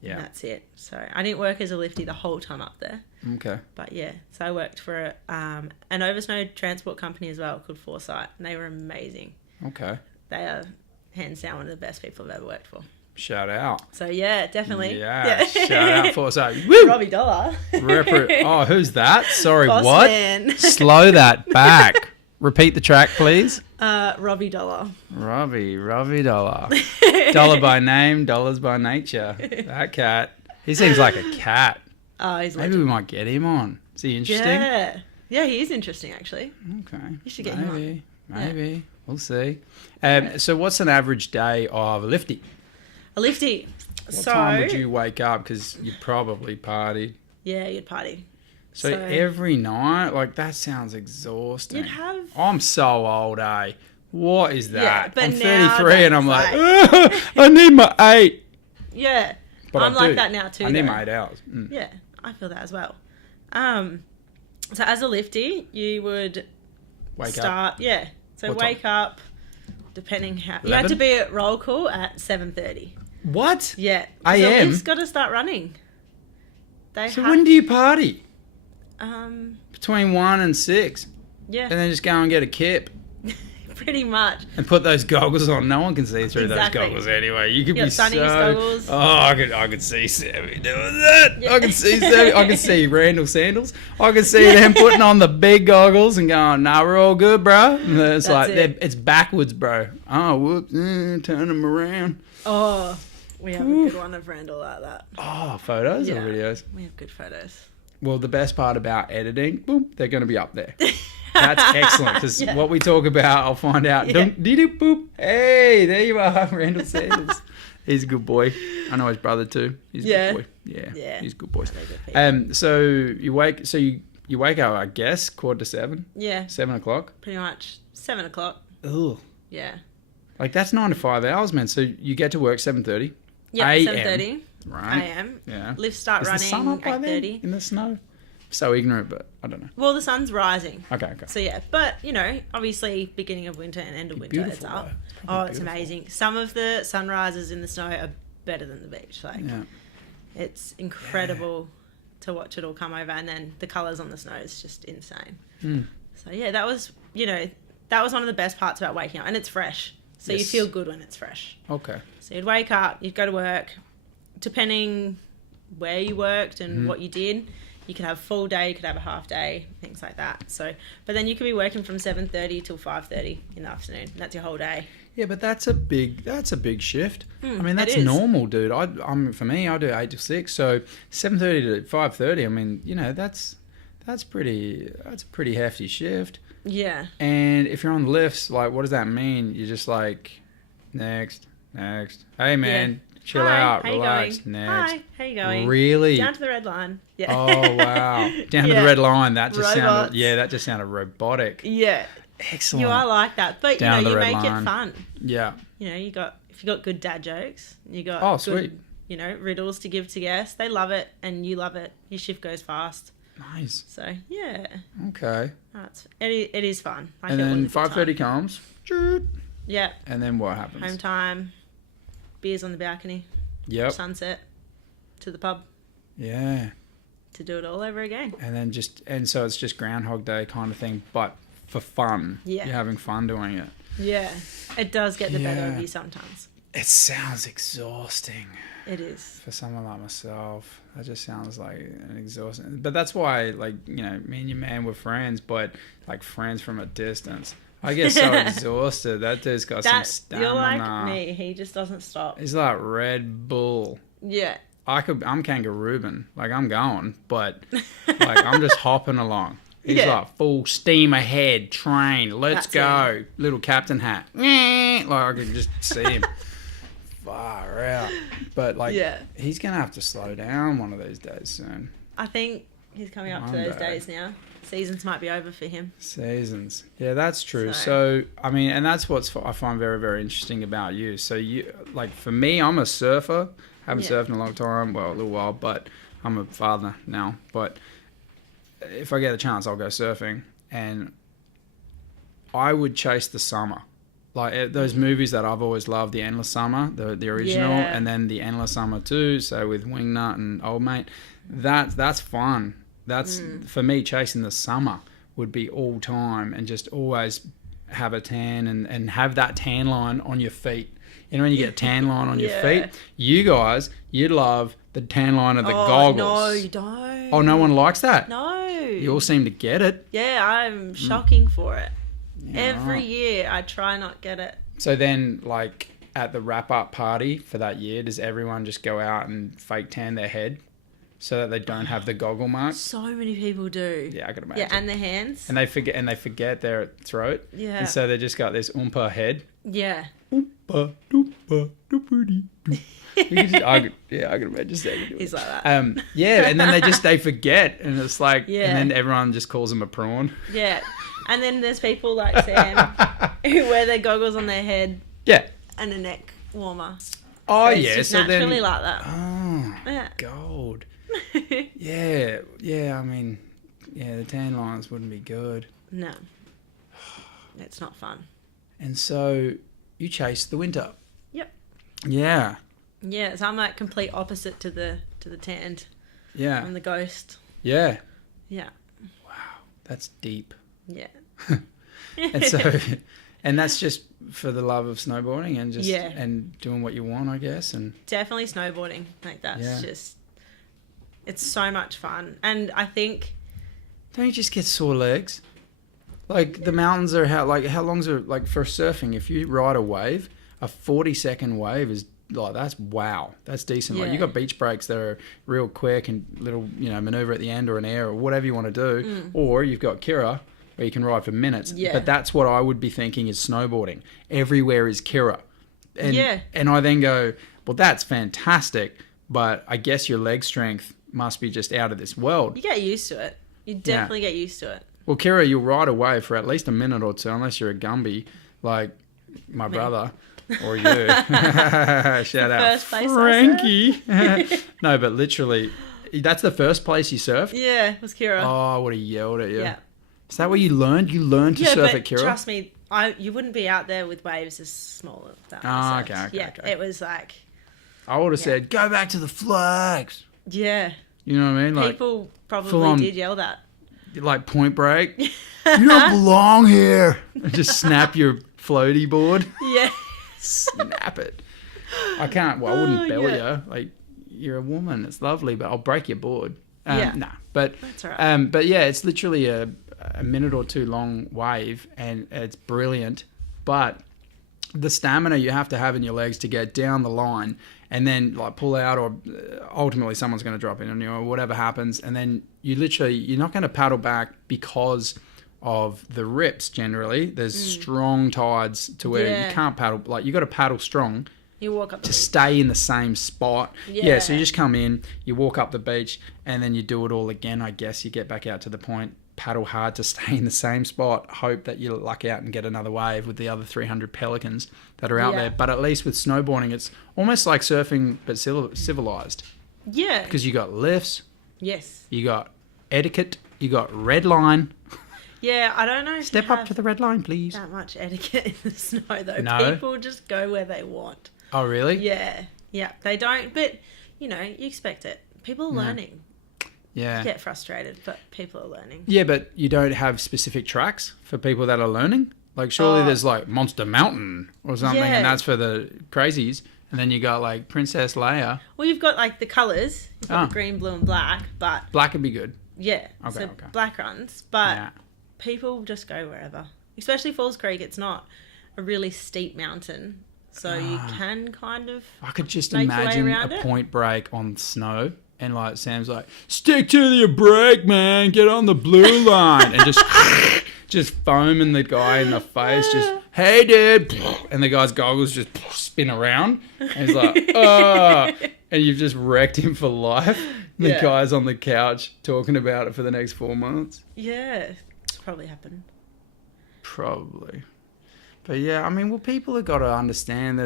Yeah. And that's it. So I didn't work as a lifty the whole time up there. Okay. But yeah, so I worked for an oversnow transport company as well called Foresight, and they were amazing. Okay. They are hands down one of the best people I've ever worked for. Shout out. So yeah, definitely. Yeah. Shout out Foresight. Woo! Robbie Dollar. Oh, who's that? Sorry, Boss what? man. Slow that back. Repeat the track, please. Robbie Dollar. Robbie Dollar. Dollar by name, dollars by nature. That cat. He seems like a cat. Oh, he's Maybe we might get him on. Is he interesting? Yeah, he is interesting actually. Okay. You should get him on. Maybe. Yeah. We'll see. So what's an average day of a lifty? A lifty. What time would you wake up? Because you probably partied. Yeah, you'd party. So every night? That sounds exhausting. You'd have... I'm so old, eh? What is that? Yeah, but I'm now 33 and I'm like, I need my 8. Yeah. But I'm like that now too. I need my 8 hours. Yeah, I feel that as well. So as a lifty, you would wake up. Yeah. So what wake time? up, depending how... 11? You had to be at roll call at 7:30. What? Yeah. AM? The lift's got to start running. When do you party? Between 1 and 6. Yeah. And then just go and get a kip. Pretty much. And put those goggles on. No one can see through those goggles anyway. You could be sunnies goggles. Oh, I could see Sammy doing that. Yeah. I could see Sammy. I could see Randall Sandals. I could see them putting on the big goggles and going, "Nah, we're all good, bro." And it's it's backwards, bro. Oh, whoops! Turn them around. Oh, We have a good one of Randall like that. Oh, photos or Yeah. videos? We have good photos. Well, the best part about editing, boom, they're going to be up there. That's excellent because Yeah. what we talk about, I'll find out. Yeah. Boop. Hey, there you are, Randall Sanders. He's a good boy. I know his brother too. He's a Yeah. good boy. Yeah, he's a good boy. They're good people. So you wake up, I guess, 6:45, Yeah, 7 o'clock. pretty much 7 o'clock. Ugh. Yeah. Like that's 9 to 5 hours, man. So you get to work 7:30. Yeah, AM. 7:30 Right. a.m. Yeah. Lifts start Is the sun running up by then 8:30. in the snow? So ignorant, but I don't know. Well, the sun's rising. Okay. So yeah, but you know, obviously beginning of winter and end of winter, it's Beautiful, up. though. It's Oh, probably it's beautiful. amazing. Some of the sunrises in the snow are better than the beach. Like Yeah. it's incredible to watch it all come over, and then the colours on the snow is just insane. Mm. So yeah, that was one of the best parts about waking up, and it's fresh. So you Yes. feel good when it's fresh. Okay. So you'd wake up, you'd go to work, depending where you worked and what you did. You could have a full day, you could have a half day, things like that. So, but then you could be working from 7:30 till 5:30 in the afternoon. That's your whole day. Yeah, but that's a big shift. I mean, it that's is. normal, dude. For me, I do 8 to 6, so 7:30 to 5:30. I mean, you know, that's a pretty hefty shift. Yeah. And if you're on lifts, like, what does that mean? You're just like, next. Hey, man, chill Hi, out, how you relax. going? Next. Hi, how you going? Really? Down to the red line. Yeah. Oh wow, down to Yeah. the red line. That just Robots. sounded robotic. Yeah. Excellent. You are like that, but Down you the know, red you make line. it fun. Yeah. You know, if you got good dad jokes, you got Oh, good, sweet. you know, riddles to give to guests. They love it, and you love it. Your shift goes fast. Nice. So yeah, Okay. it is fun. I And feel then it was a good 5:30 time. comes. Choo. Yeah, And then what happens? home time, beers on the balcony, Yep. sunset, to the pub Yeah. to do it all over again. And then so it's just Groundhog Day kind of thing, but for fun. Yeah. You're having fun doing it. Yeah, it does get the better Yeah. of you sometimes. It sounds exhausting It is. for someone like myself. That just sounds like an exhausting. But that's why, like, you know, me and your man were friends, but like friends from a distance. I get so exhausted. That dude's got some stamina. You're like me. He just doesn't stop. He's like Red Bull. Yeah. I'm Kangaroo-bin. Like, I'm going, but like I'm just hopping along. He's Yeah. like full steam ahead, train, let's That's go. him. Little captain hat. Like I could just see him. Far out. But like Yeah. he's gonna have to slow down one of these days soon. I think he's coming up to One those day. days now. Seasons might be over for him. Seasons. Yeah, that's true. So- So, I mean, and that's what I find very, very interesting about you. So you, like, for me, I'm a surfer. Haven't Yeah. surfed in a long time, well, a little while, but I'm a father now. But if I get a chance, I'll go surfing. And I would chase the summer. Like those movies that I've always loved, The Endless Summer, the original, Yeah. and then The Endless Summer 2, so with Wingnut and Old Mate. That's fun. That's, for me, chasing the summer would be all time and just always have a tan and have that tan line on your feet. You know when you get a tan line on your Yeah. feet? You guys, you'd love the tan line of the Oh, goggles. no, you don't. Oh, no one likes that? No. You all seem to get it. Yeah, I'm shocking for it. Yeah, Every right. year I try not get it. So then, like, at the wrap-up party for that year, does everyone just go out and fake tan their head so that they don't have the goggle marks? So many people do. Yeah, I could imagine. Yeah, and their hands. And they forget their throat. Yeah. And so they just got this oompa head. Yeah. Oompa, doompa, doopity, doo. I could imagine saying it. He's like that. Yeah, and then they forget, and it's like, Yeah. and then everyone just calls him a prawn. Yeah. And then there's people like Sam who wear their goggles on their head Yeah. and a neck warmer. Oh, It's yeah. just So then, naturally like that. oh, Yeah. gold. Yeah. I mean, yeah, the tan lines wouldn't be good. No. It's not fun. And so you chase the winter. Yep. Yeah. Yeah, so I'm like complete opposite to the tanned. Yeah. I'm the ghost. Yeah. Yeah. That's deep. Yeah. And so, and that's just for the love of snowboarding and just Yeah. and doing what you want, I guess. And Definitely snowboarding. Like that's Yeah. just it's so much fun. And I think don't you just get sore legs? Like the mountains are how long's it like for surfing? If you ride a wave, a 40-second wave is like that's wow, that's decent. Like Yeah. you got beach breaks that are real quick and little, maneuver at the end or an air or whatever you want to do, or you've got Kira where you can ride for minutes. Yeah. But that's what I would be thinking is snowboarding. Everywhere is Kira, and Yeah. and I then go, well, that's fantastic, but I guess your leg strength must be just out of this world. You get used to it. You definitely get used to it. Well, Kira, you'll ride away for at least a minute or two, unless you're a Gumby like my brother or you. Shout out, First place I Frankie. No, but literally, that's the first place you surfed? Yeah, it was Kira. Oh, I would have yelled at you. Yeah. Is that where you learned? You learned to surf but at Kira? trust me, you wouldn't be out there with waves as small as that. Ah, I okay, surfed. okay, Yeah, okay. it was like, I would have said, go back to the flags. yeah. You know what I mean? Like, People full probably on- did yell that. like Point Break. You don't belong here. And just snap your floaty board. Yeah. Snap it. I can't. Well, I wouldn't bell yeah. you. Like, you're a woman. It's lovely, but I'll break your board. Yeah. Nah. But That's all right. but yeah, it's literally a minute or two long wave, and it's brilliant. But the stamina you have to have in your legs to get down the line and then like pull out, or ultimately someone's going to drop in on you or whatever happens, and then you're not going to paddle back because of the rips. Generally there's strong tides to where Yeah. you can't paddle, like you got to paddle strong You walk up to the stay in the same spot. Yeah. So you just come in, you walk up the beach, and then you do it all again. I guess you get back out to the point, paddle hard to stay in the same spot, hope that you luck out and get another wave with the other 300 pelicans that are out Yeah. there. But at least with snowboarding, it's almost like surfing but civilized, Yeah. because you got lifts, Yes. you got etiquette, you got red line. Yeah, I don't know if Step you up have to the red line, please. that much etiquette in the snow though. No? People just go where they want. Oh, really? Yeah. Yeah. They don't, but you expect it. People are learning. Yeah. You get frustrated, but people are learning. Yeah, but you don't have specific tracks for people that are learning? Like, surely Oh. there's, like, Monster Mountain or something, Yeah. and that's for the crazies. And then you got, like, Princess Leia. Well, you've got like the colours. You've got Ah. the green, blue, and black, but Black would be good. yeah, Okay, so okay. black runs. But Yeah. people just go wherever. Especially Falls Creek, it's not a really steep mountain, so you can kind of. I could just Make your way imagine around a it? point break on snow, and, like, Sam's like, stick to your break, man. Get on the blue line. And just foaming the guy in the face. Just, hey, dude. And the guy's goggles just spin around. And he's like, oh. And you've just wrecked him for life. The Yeah. guy's on the couch talking about it for the next 4 months. Yeah, it's probably happened. Probably. But yeah, I mean, well, people have got to understand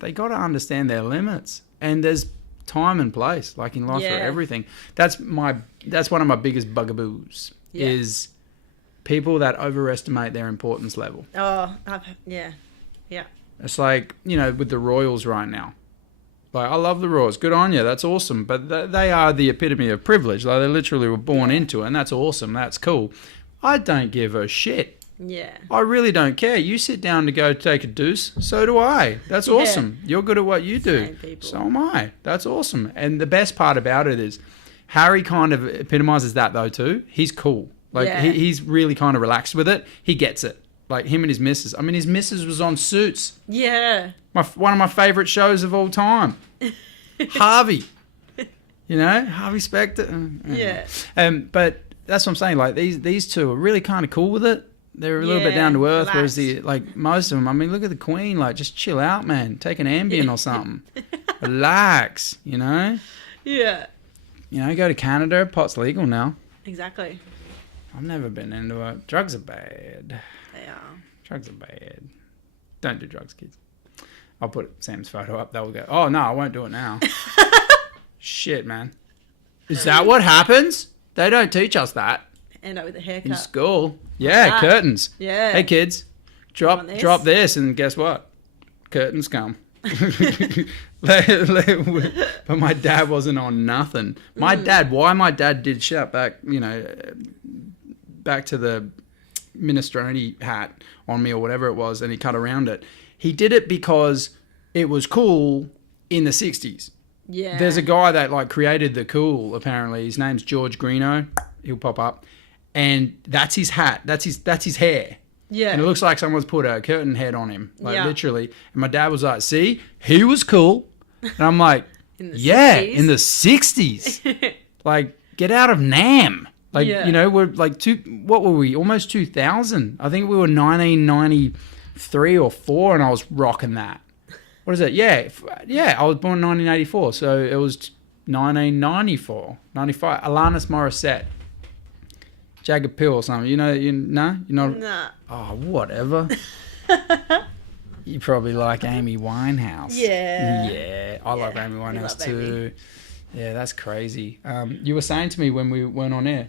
they got to understand their limits. And there's time and place, like in life, for Yeah. everything. That's one of my biggest bugaboos, Yeah. is people that overestimate their importance level. Oh, yeah. It's like, with the Royals right now. Like, I love the Royals. Good on you. That's awesome. But they are the epitome of privilege. Like, they literally were born into it, and that's awesome. That's cool. I don't give a shit. Yeah. I really don't care. You sit down to go take a deuce, so do I. That's Yeah. awesome. You're good at what you do. Same people. So am I. That's awesome. And the best part about it is Harry kind of epitomizes that, though, too. He's cool. Like, Yeah. he's really kind of relaxed with it. He gets it. Like, him and his missus. I mean, his missus was on Suits. Yeah. One of my favourite shows of all time. Harvey. Harvey Specter. Yeah. But that's what I'm saying. Like, these two are really kind of cool with it. They're a little bit Yeah, down to earth, whereas relaxed. most of them, I mean, look at the Queen. Like, just chill out, man. Take an Ambien or something. Relax, Yeah. Go to Canada. Pot's legal now. Exactly. I've never been into it. Drugs are bad. They are. Drugs are bad. Don't do drugs, kids. I'll put Sam's photo up. They'll go, oh, no, I won't do it now. Shit, man. Is that what happens? They don't teach us that End up with a in haircut. school. Yeah, that. curtains. Yeah. Hey, kids, Want this? drop this, and guess what? Curtains come. But my dad wasn't on nothing. Why my dad did shit back to the minestrone hat on me or whatever it was, and he cut around it. He did it because it was cool in the 60s. Yeah. There's a guy that created the cool, apparently. His name's George Greeno. He'll pop up. And that's his hat. That's his hair. Yeah. And it looks like someone's put a curtain head on him, like Yeah. literally. And my dad was like, see, he was cool. And I'm like, In the yeah, 60s. in the 60s. Like, get out of Nam. Like, Yeah. you know, we're like, what were we? Almost 2000. I think we were 1993 or 4 and I was rocking that. What is it? Yeah. Yeah, I was born in 1984. So it was 1994, 95. Alanis Morissette. Jagged Pill or something. You know, you're not. Nah. Oh, whatever. You probably like Amy Winehouse. Yeah. Yeah, I like Yeah, Amy we Winehouse love too. Yeah, that's crazy. You were saying to me when we weren't on air,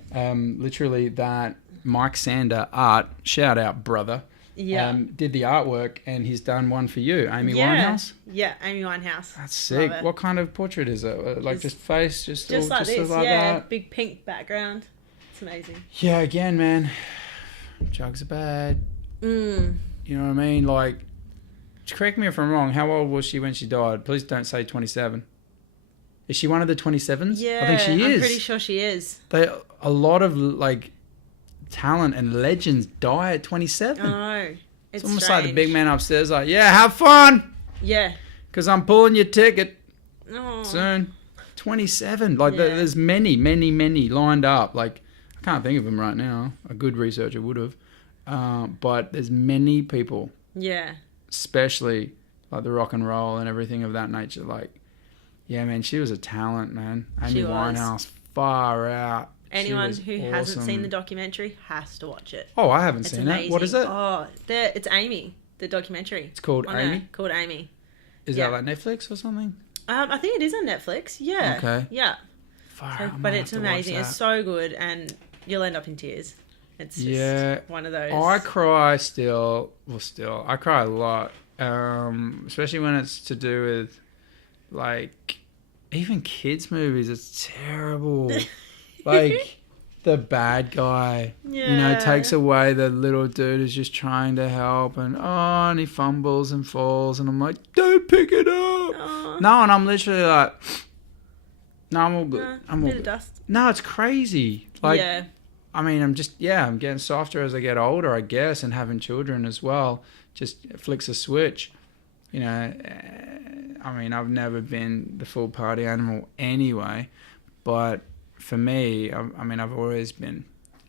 literally that Mike Sander art, shout out brother, Yeah. did the artwork and he's done one for you, Amy Yeah. Winehouse. Yeah, Amy Winehouse. That's sick. Love it. What kind of portrait is it? Like just face, just Just all, like this, like yeah. that? Big pink background. It's amazing. Yeah, again, man, drugs are bad. Mm. You know what I mean? Like, correct me if I'm wrong. How old was she when she died? Please don't say 27. Is she one of the 27s? Yeah, I think she is. I'm pretty sure she is. A lot of like talent and legends die at 27. I know. It's It's almost strange. like the big man upstairs, like, yeah, have fun, Yeah. because I'm pulling your ticket Oh. soon. 27. Like, Yeah. there's many lined up. Like, I can't think of them right now. A good researcher would have. But there's many people, Yeah. especially like the rock and roll and everything of that nature. Like, yeah, man, she was a talent, man. Amy She was. Winehouse, far out. She Anyone was who hasn't seen awesome. the documentary has to watch it. Oh, I haven't It's seen amazing. it. What is it? Oh, it's Amy, the documentary. It's called on Amy? there, called Amy. Is yeah. that like Netflix or something? I think it is on Netflix. Yeah. Okay. Yeah. Far So, out, I but might it's have to watch amazing. It's that. so good, and you'll end up in tears. It's just Yeah. one of those. I cry still. Well, still, I cry a lot. Especially when it's to do with, like, even kids' movies. It's terrible. Like, the bad guy, takes away the little dude who's just trying to help, and he fumbles and falls, and I'm like, don't pick it up. Aw. No, and I'm literally like, no, I'm all good. Nah, I'm all bit of good. dust. No, it's crazy. Like, yeah. I mean, I'm getting softer as I get older, I guess, and having children as well just flicks a switch. You know, I mean, I've never been the full party animal anyway, but for me, I've always been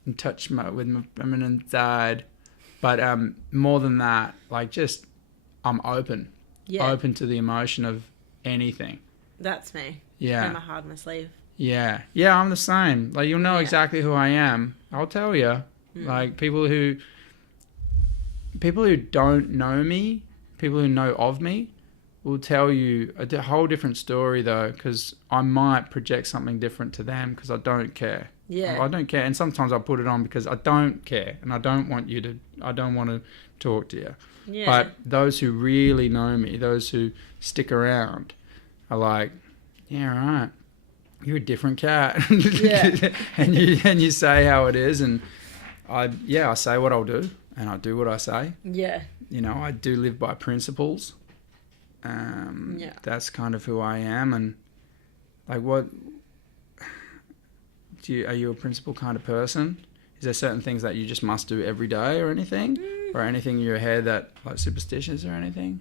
in touch with my feminine side, but more than that, like, just I'm open to the emotion of anything. That's me. Yeah. I'm a hard on my sleeve. Yeah, I'm the same. Like, you'll know exactly who I am. I'll tell you. Like, people who don't know me, people who know of me, will tell you a whole different story, though, because I might project something different to them because I don't care. Yeah. I don't care, and sometimes I put it on because I don't care, and I don't want to talk to you. Yeah. But those who really know me, those who stick around, are like, yeah, right. You're a different cat. Yeah. and you say how it is, and I say what I'll do, and I do what I say. Yeah. You know, I do live by principles. That's kind of who I am, and like, what are you a principle kind of person? Is there certain things that you just must do every day, or anything, or anything in your head that, like, superstitious or anything?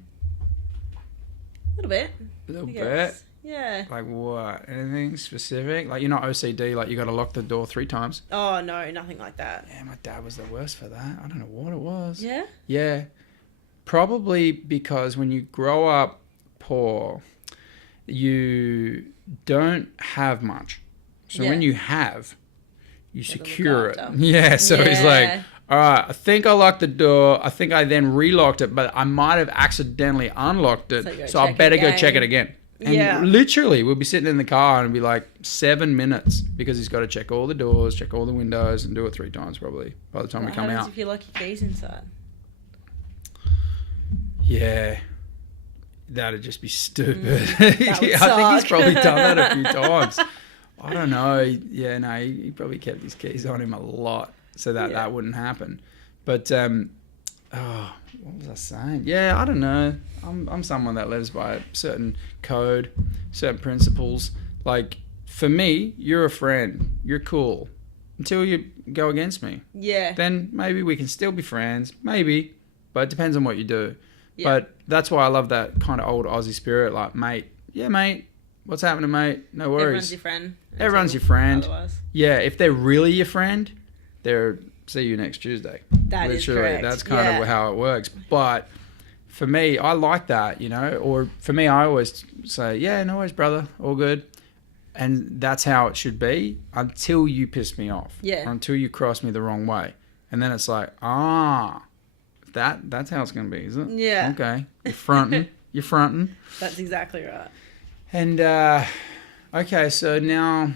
A little bit. A little I bit. guess. Yeah. Like what? Anything specific? Like, you're not OCD, like you got to lock the door 3 times. Oh no, nothing like that. Yeah, my dad was the worst for that. I don't know what it was. Yeah. Yeah. Probably because when you grow up poor, you don't have much. So when you have, you Gotta look secure it. after. Yeah. So he's like, Yeah. all right, I think I locked the door. I think I then relocked it, but I might have accidentally unlocked it. So go So I check better go again. check it again. And Yeah. literally, we'll be sitting in the car and it'll be like 7 minutes because he's got to check all the doors, check all the windows, and do it 3 times probably by the time we What come happens out. if you lock your keys inside? Yeah. That'd just be stupid. That would I think he's suck. probably done that a few times. I don't know. Yeah, no, he probably kept his keys on him a lot so that that wouldn't happen. But, what was I saying? Yeah, I don't know. I'm someone that lives by a certain code, certain principles. Like, for me, you're a friend. You're cool. until you go against me. Yeah. Then maybe we can still be friends. Maybe. But it depends on what you do. Yeah. But that's why I love that kind of old Aussie spirit. Like, mate. Yeah, mate. What's happening, mate? No worries. Everyone's your friend. Everyone's your friend. Otherwise. Yeah, if they're really your friend, they're see you next Tuesday. That is correct. That's kind of how it works. But for me, I like that, you know. Or for me, I always say, yeah, no worries, brother. All good. And that's how it should be until you piss me off. Yeah. Or until you cross me the wrong way. And then it's like, that's how it's going to be, is it? Yeah. Okay. You're fronting. You're fronting. That's exactly right. And, okay, so now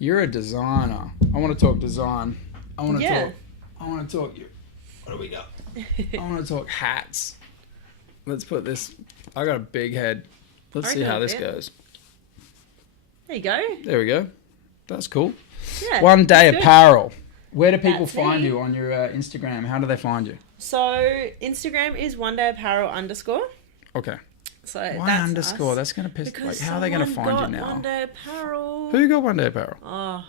you're a designer. I want to talk design. I want to talk. What do we got? I want to talk hats. Let's put this. I got a big head. Let's see how this goes. There you go. There we go. That's cool. Yeah. One Day good. Apparel. Where do people That's find me. you on your Instagram? How do they find you? So Instagram is One Day Apparel _ Okay. So Why that's underscore? us. That's going to piss. Because Like, how are they going to someone find you got now? One Day Apparel. Who got One Day Apparel? Oh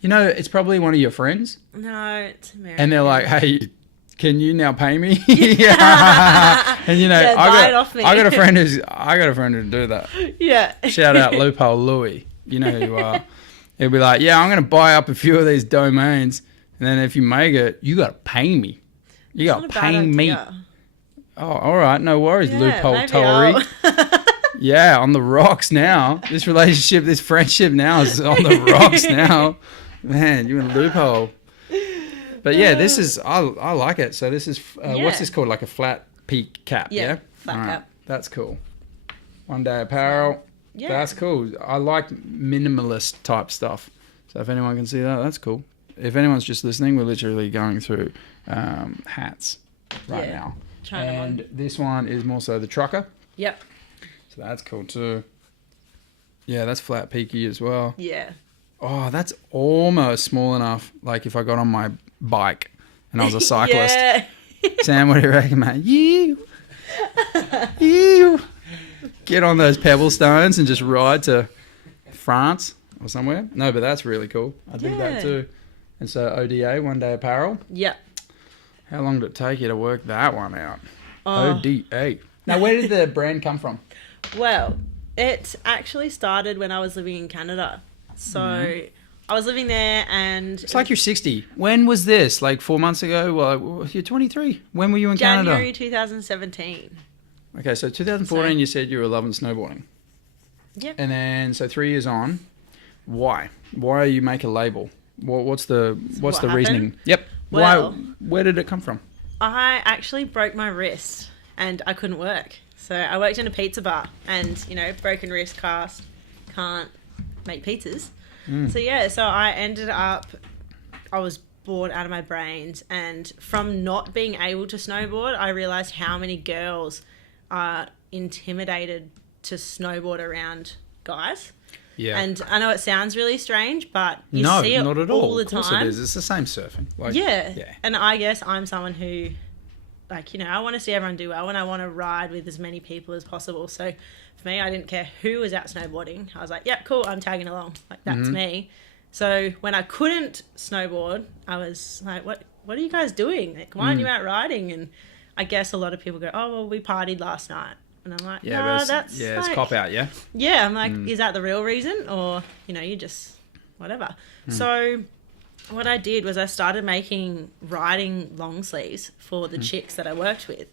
You know, it's probably one of your friends, no, it's American. and they're like, "Hey, can you now pay me?" And you know, Yeah, buy it off me. I got a friend who do that. Yeah. Shout out Loophole Louie. You know who you are. He'll be like, "Yeah, I'm going to buy up a few of these domains, and then if you make it, you got to pay me. You got to pay me." Oh, all right, no worries, Yeah, Loophole maybe Tori. I'll- Yeah, on the rocks now. This relationship, this friendship now is on the rocks now. Man, you in Loophole. But yeah, this is, I like it. So this is, what's this called? Like a flat peak cap, yeah? Flat All right, cap. that's cool. One Day Apparel. Yeah. That's cool. I like minimalist type stuff. So if anyone can see that, that's cool. If anyone's just listening, we're literally going through hats right now. Trying them And this one is more so the trucker. Yep. So that's cool too. Yeah, that's flat peaky as well. Yeah. Oh, that's almost small enough. Like if I got on my bike and I was a cyclist. Yeah. Sam, what do you reckon, mate? You. Get on those pebble stones and just ride to France or somewhere. No, but that's really cool. I think that too. And so ODA, One Day Apparel. Yep. How long did it take you to work that one out? Oh. ODA. Now, where did the brand come from? Well, it actually started when I was living in Canada. So I was living there and... It's like you're 60. When was this? Like 4 months ago? Well, you're 23. When were you in Canada? January 2017. Okay, so 2014 you said you were loving snowboarding. Yep. And then, so 3 years on, why? Why you make a label? What's the what reasoning? happened? Yep. Well- Where did it come from? I actually broke my wrist and I couldn't work. So I worked in a pizza bar and, you know, broken wrist, cast, can't make pizzas. So yeah, so I ended up, I was bored out of my brains, and from not being able to snowboard, I realised how many girls are intimidated to snowboard around guys. Yeah. And I know it sounds really strange, but you no, see it not at all the Of course time. it is. It's the same surfing. Like, Yeah. Yeah. And I guess I'm someone who, like, you know, I want to see everyone do well and I want to ride with as many people as possible. So for me, I didn't care who was out snowboarding. I was like, yeah, cool, I'm tagging along. Like, that's me. So when I couldn't snowboard, I was like, what are you guys doing? Like, why aren't you out riding? And I guess a lot of people go, oh, well, we partied last night. And I'm like, Yeah, no, but that's it's like, cop out, yeah? yeah, I'm like, is that the real reason? Or, you know, you just, whatever. So what I did was I started making riding long sleeves for the chicks that I worked with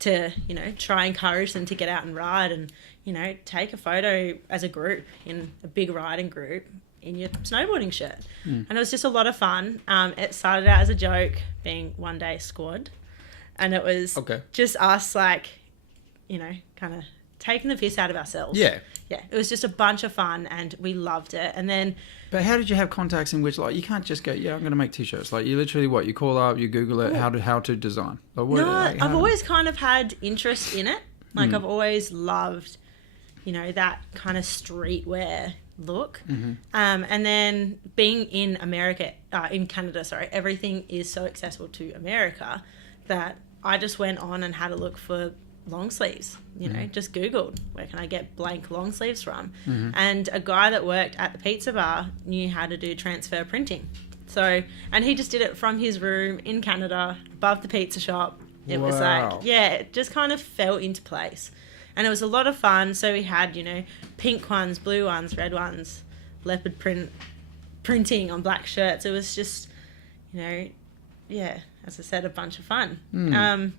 to, you know, try and encourage them to get out and ride and, you know, take a photo as a group in a big riding group in your snowboarding shirt. And it was just a lot of fun. It started out as a joke, being One Day Squad. And it was just us, like, you know, kind of taking the piss out of ourselves. Yeah. Yeah, it was just a bunch of fun and we loved it. And then... But how did you have contacts in which, like, you can't just go, yeah, I'm going to make T-shirts. Like, you literally, what, you call up, you Google it, how to design. Like, what, No, like, I've always kind of had interest in it. Like, I've always loved, you know, that kind of streetwear look. And then being in America, in Canada, sorry, everything is so accessible to America that I just went on and had a look for long sleeves. Just Googled, where can I get blank long sleeves from? Mm-hmm. And a guy that worked at the pizza bar knew how to do transfer printing. So, and he just did it from his room in Canada, above the pizza shop. It was Wow. like, it just kind of fell into place. And it was a lot of fun. So we had, pink ones, blue ones, red ones, leopard printing on black shirts. It was just, as I said, a bunch of fun.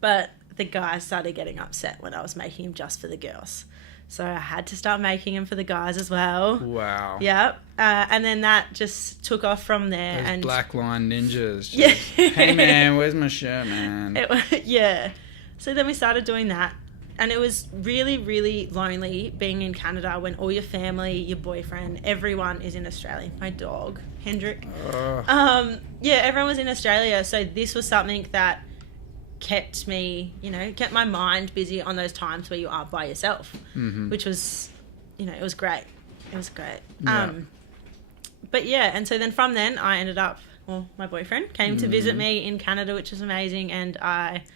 But the guys started getting upset when I was making them just for the girls. So I had to start making them for the guys as well. Wow. Yep. And then that just took off from there. Those and black line ninjas. Yeah. Hey, man, where's my shirt, man? Yeah. So then we started doing that. And it was really, really lonely being in Canada when all your family, your boyfriend, everyone is in Australia. My dog, Hendrik. Everyone was in Australia. So this was something that kept my mind busy on those times where you are by yourself, which was, it was great. It was great. Yeah. And so then from then I ended up, my boyfriend came to visit me in Canada, which was amazing. And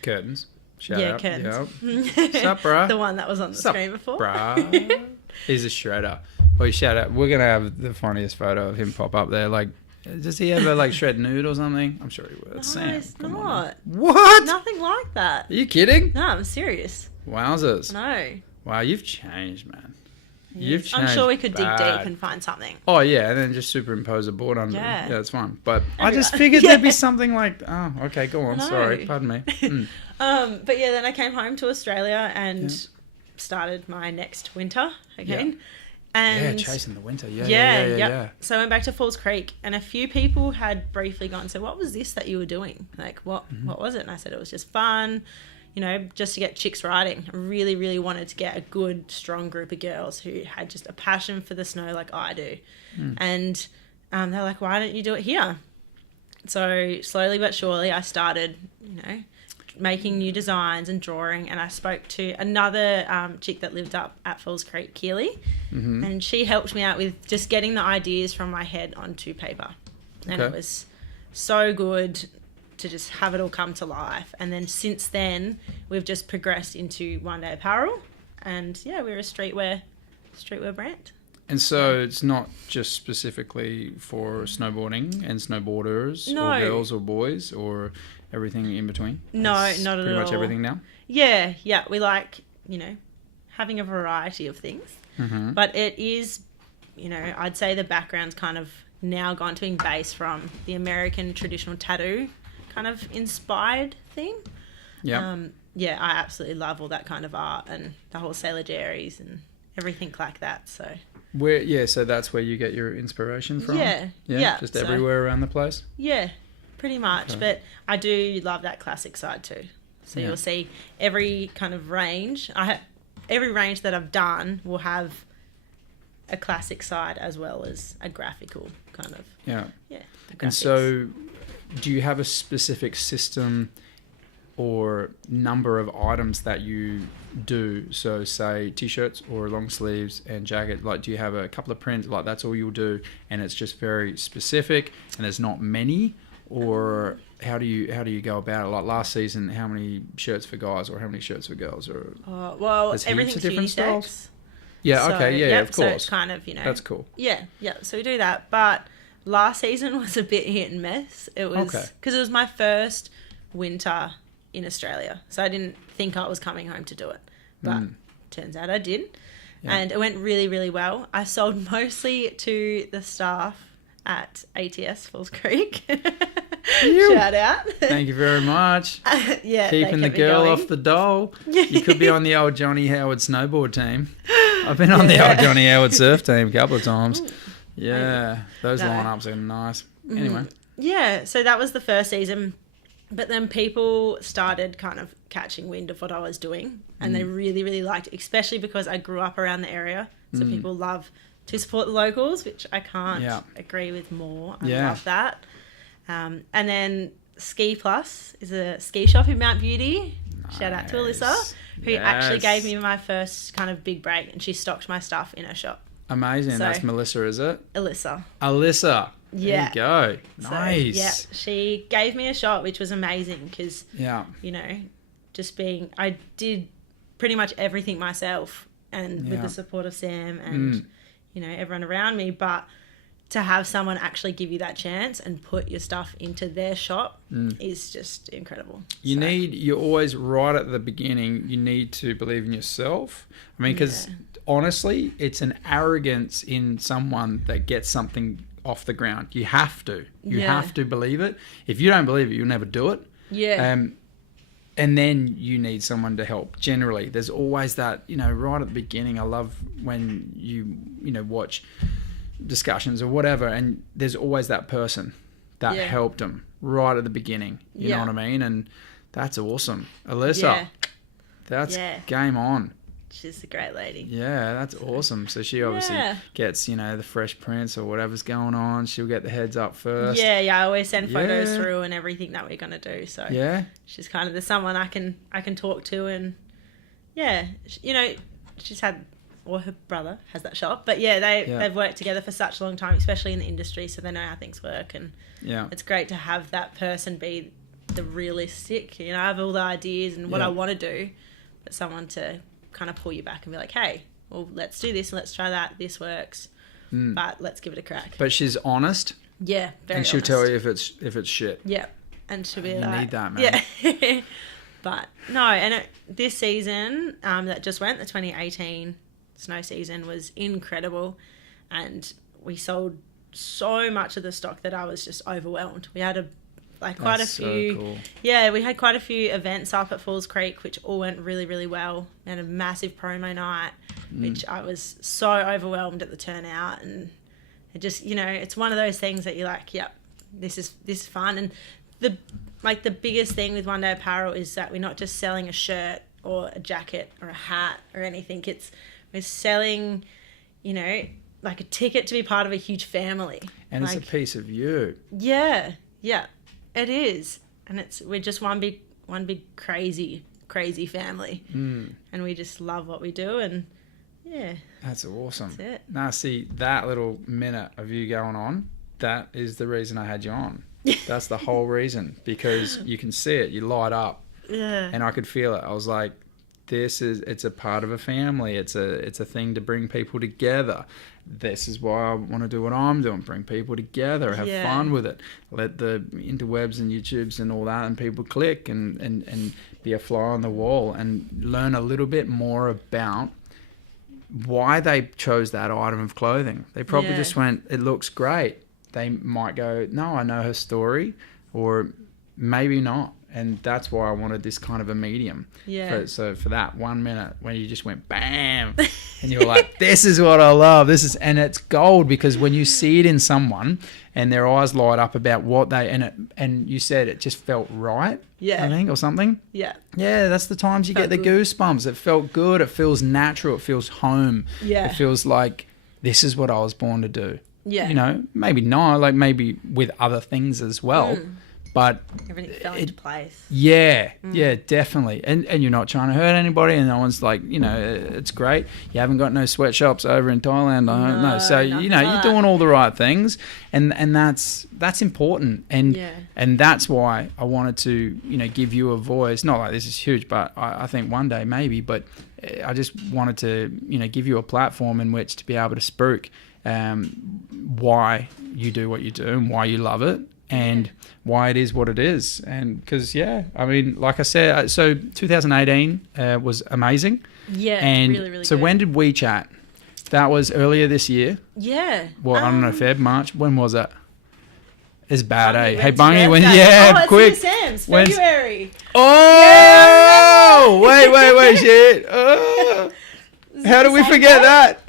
Curtains. Shout out. Curtains. Yep. Sup, bruh? The one that was on the screen before. Bruh. He's a shredder. Well, shout out. We're going to have the funniest photo of him pop up there. Like, does he ever shred nude or something? I'm sure he would. No, Sam, it's come not. on. What? Nothing like that. Are you kidding? No, I'm serious. Wowzers. No. Wow, you've changed, man. You've changed. I'm sure we could dig bad. deep and find something. Oh, yeah, and then just superimpose a board under it. Yeah. Yeah, that's fine. But I Everywhere. just figured there'd be something like, oh, okay, go on. No. Sorry, pardon me. Then I came home to Australia and started my next winter again. And chasing the winter. Yeah. So I went back to Falls Creek, and a few people had briefly gone, so what was this that you were doing? Like, what was it? And I said it was just fun, just to get chicks riding. I really, really wanted to get a good, strong group of girls who had just a passion for the snow like I do. And they're like, why don't you do it here? So slowly but surely I started, making new designs and drawing, and I spoke to another chick that lived up at Falls Creek, Keely, and she helped me out with just getting the ideas from my head onto paper. And it was so good to just have it all come to life. And then since then we've just progressed into One Day Apparel, and we're a streetwear brand. And so it's not just specifically for snowboarding and snowboarders or girls or boys or everything in between? No, It's not at all. Pretty much everything now? Yeah. We like, having a variety of things. But it is, I'd say the background's kind of now gone to being based from the American traditional tattoo kind of inspired theme. Yeah. I absolutely love all that kind of art and the whole Sailor Jerry's and everything like that. So So that's where you get your inspiration from? Yeah. Just So, everywhere around the place? Yeah, pretty much. Okay. But I do love that classic side too. So you'll see every kind of range. Every range that I've done will have a classic side as well as a graphical kind of. Yeah. Yeah. And so do you have a specific system or number of items that you do? So say t-shirts or long sleeves and jacket, like do you have a couple of prints, like that's all you'll do and it's just very specific and there's not many? Or how do you go about it? Like last season, how many shirts for guys or how many shirts for girls? Or well, everything's different unisex. styles? Yeah, So, okay, of course. So it's kind of, That's cool. Yeah. So we do that. But last season was a bit hit and miss. It was because it was my first winter in Australia. So I didn't think I was coming home to do it. But turns out I did. Yeah. And it went really, really well. I sold mostly to the staff at ATS Falls Creek. Shout out. Thank you very much. Keeping the girl off the dole. You could be on the old Johnny Howard snowboard team. I've been on the old Johnny Howard surf team a couple of times. Yeah, those lineups are nice. Anyway. Yeah, so that was the first season. But then people started kind of catching wind of what I was doing. And they really, really liked it, especially because I grew up around the area. So people love to support the locals, which I can't agree with more. I love that. And then Ski Plus is a ski shop in Mount Beauty. Nice. Shout out to Alyssa, who actually gave me my first kind of big break, and she stocked my stuff in her shop. Amazing. So, that's Melissa, is it? Alyssa. There you go. Nice. So, she gave me a shot, which was amazing because, I did pretty much everything myself, and with the support of Sam and you know, everyone around me. But to have someone actually give you that chance and put your stuff into their shop is just incredible. You're always right at the beginning, you need to believe in yourself. I mean, because honestly, it's an arrogance in someone that gets something off the ground. You have to. You have to believe it. If you don't believe it, you'll never do it. Yeah. And then you need someone to help. Generally, there's always that, you know, right at the beginning. I love when you know, watch discussions or whatever, and there's always that person that helped them right at the beginning. You know what I mean? And that's awesome. Alyssa, that's game on. She's a great lady. Yeah, that's awesome. So she obviously gets, you know, the Fresh Prince or whatever's going on. She'll get the heads up first. Yeah, I always send photos through and everything that we're going to do. So she's kind of the someone I can talk to, and you know, she's had, or her brother has that shop, but they've worked together for such a long time, especially in the industry, so they know how things work, and it's great to have that person be the realistic, you know, I have all the ideas and what I want to do, but someone to kind of pull you back and be like, hey, well, let's do this, let's try that, this works, but let's give it a crack. But she's honest. Yeah, very and she'll honest. tell you if it's shit. Yeah, and she'll be you like, need that, man. Yeah. But no, and this season that just went, the 2018 snow season, was incredible, and we sold so much of the stock that I was just overwhelmed. We had quite a few. Cool. Yeah, we had quite a few events up at Falls Creek, which all went really, really well. We had a massive promo night, which I was so overwhelmed at the turnout, and it just, you know, it's one of those things that you're like, yep, this is fun. And the biggest thing with One Day Apparel is that we're not just selling a shirt or a jacket or a hat or anything. We're selling, you know, like a ticket to be part of a huge family. And it's a piece of you. Yeah, it is. And we're just one big crazy family. And we just love what we do, and that's awesome. That's it. Now, see, that little minute of you going on, that is the reason I had you on. That's the whole reason, because you can see it, you light up. Yeah. And I could feel it. I was like, it's a part of a family. It's a thing to bring people together. This is why I want to do what I'm doing, bring people together, have fun with it, let the interwebs and YouTubes and all that and people click and be a fly on the wall and learn a little bit more about why they chose that item of clothing. They probably just went, it looks great. They might go, no, I know her story, or maybe not. And that's why I wanted this kind of a medium. Yeah. So for that 1 minute when you just went bam, and you were like, this is what I love. And it's gold, because when you see it in someone and their eyes light up about what and you said it just felt right. Yeah. I think, or something. Yeah. Yeah, that's the times you get the goosebumps. It felt good. It feels natural. It feels home. Yeah. It feels like this is what I was born to do. Yeah. You know, maybe not, like maybe with other things as well. But everything fell into place. Yeah, definitely. And you're not trying to hurt anybody, and no one's like, you know, it's great. You haven't got no sweatshops over in Thailand, I don't know. So, you know, you're doing all the right things, and that's important. And that's why I wanted to, you know, give you a voice. Not like this is huge, but I think one day maybe, but I just wanted to, you know, give you a platform in which to be able to speak why you do what you do and why you love it. And why it is what it is. And because, I mean, like I said, so 2018 was amazing. Yeah, and really, really so good. when did we chat? That was earlier this year? Yeah. Well, I don't know, Feb, March. When was that? It's bad, Bungie Hey, Bungie, went when, quick. It's Sam's, February. Oh! Wait, shit. Oh. How do we forget that?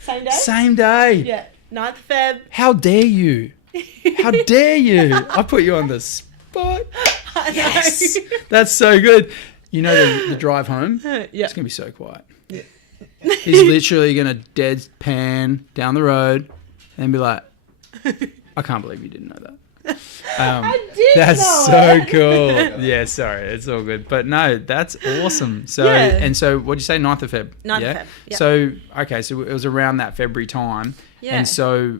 Same day? Same day. Yeah, 9th Feb. How dare you? How dare you? I put you on the spot. Yes. That's so good. You know the drive home? Yeah. It's going to be so quiet. Yeah. He's literally going to deadpan down the road and be like, I can't believe you didn't know that. I did That's know so it. cool. Yeah, sorry. It's all good. But no, that's awesome. So, and so what'd you say? 9th of Feb? 9th of Feb, yeah. So, okay. So it was around that February time. Yeah. And so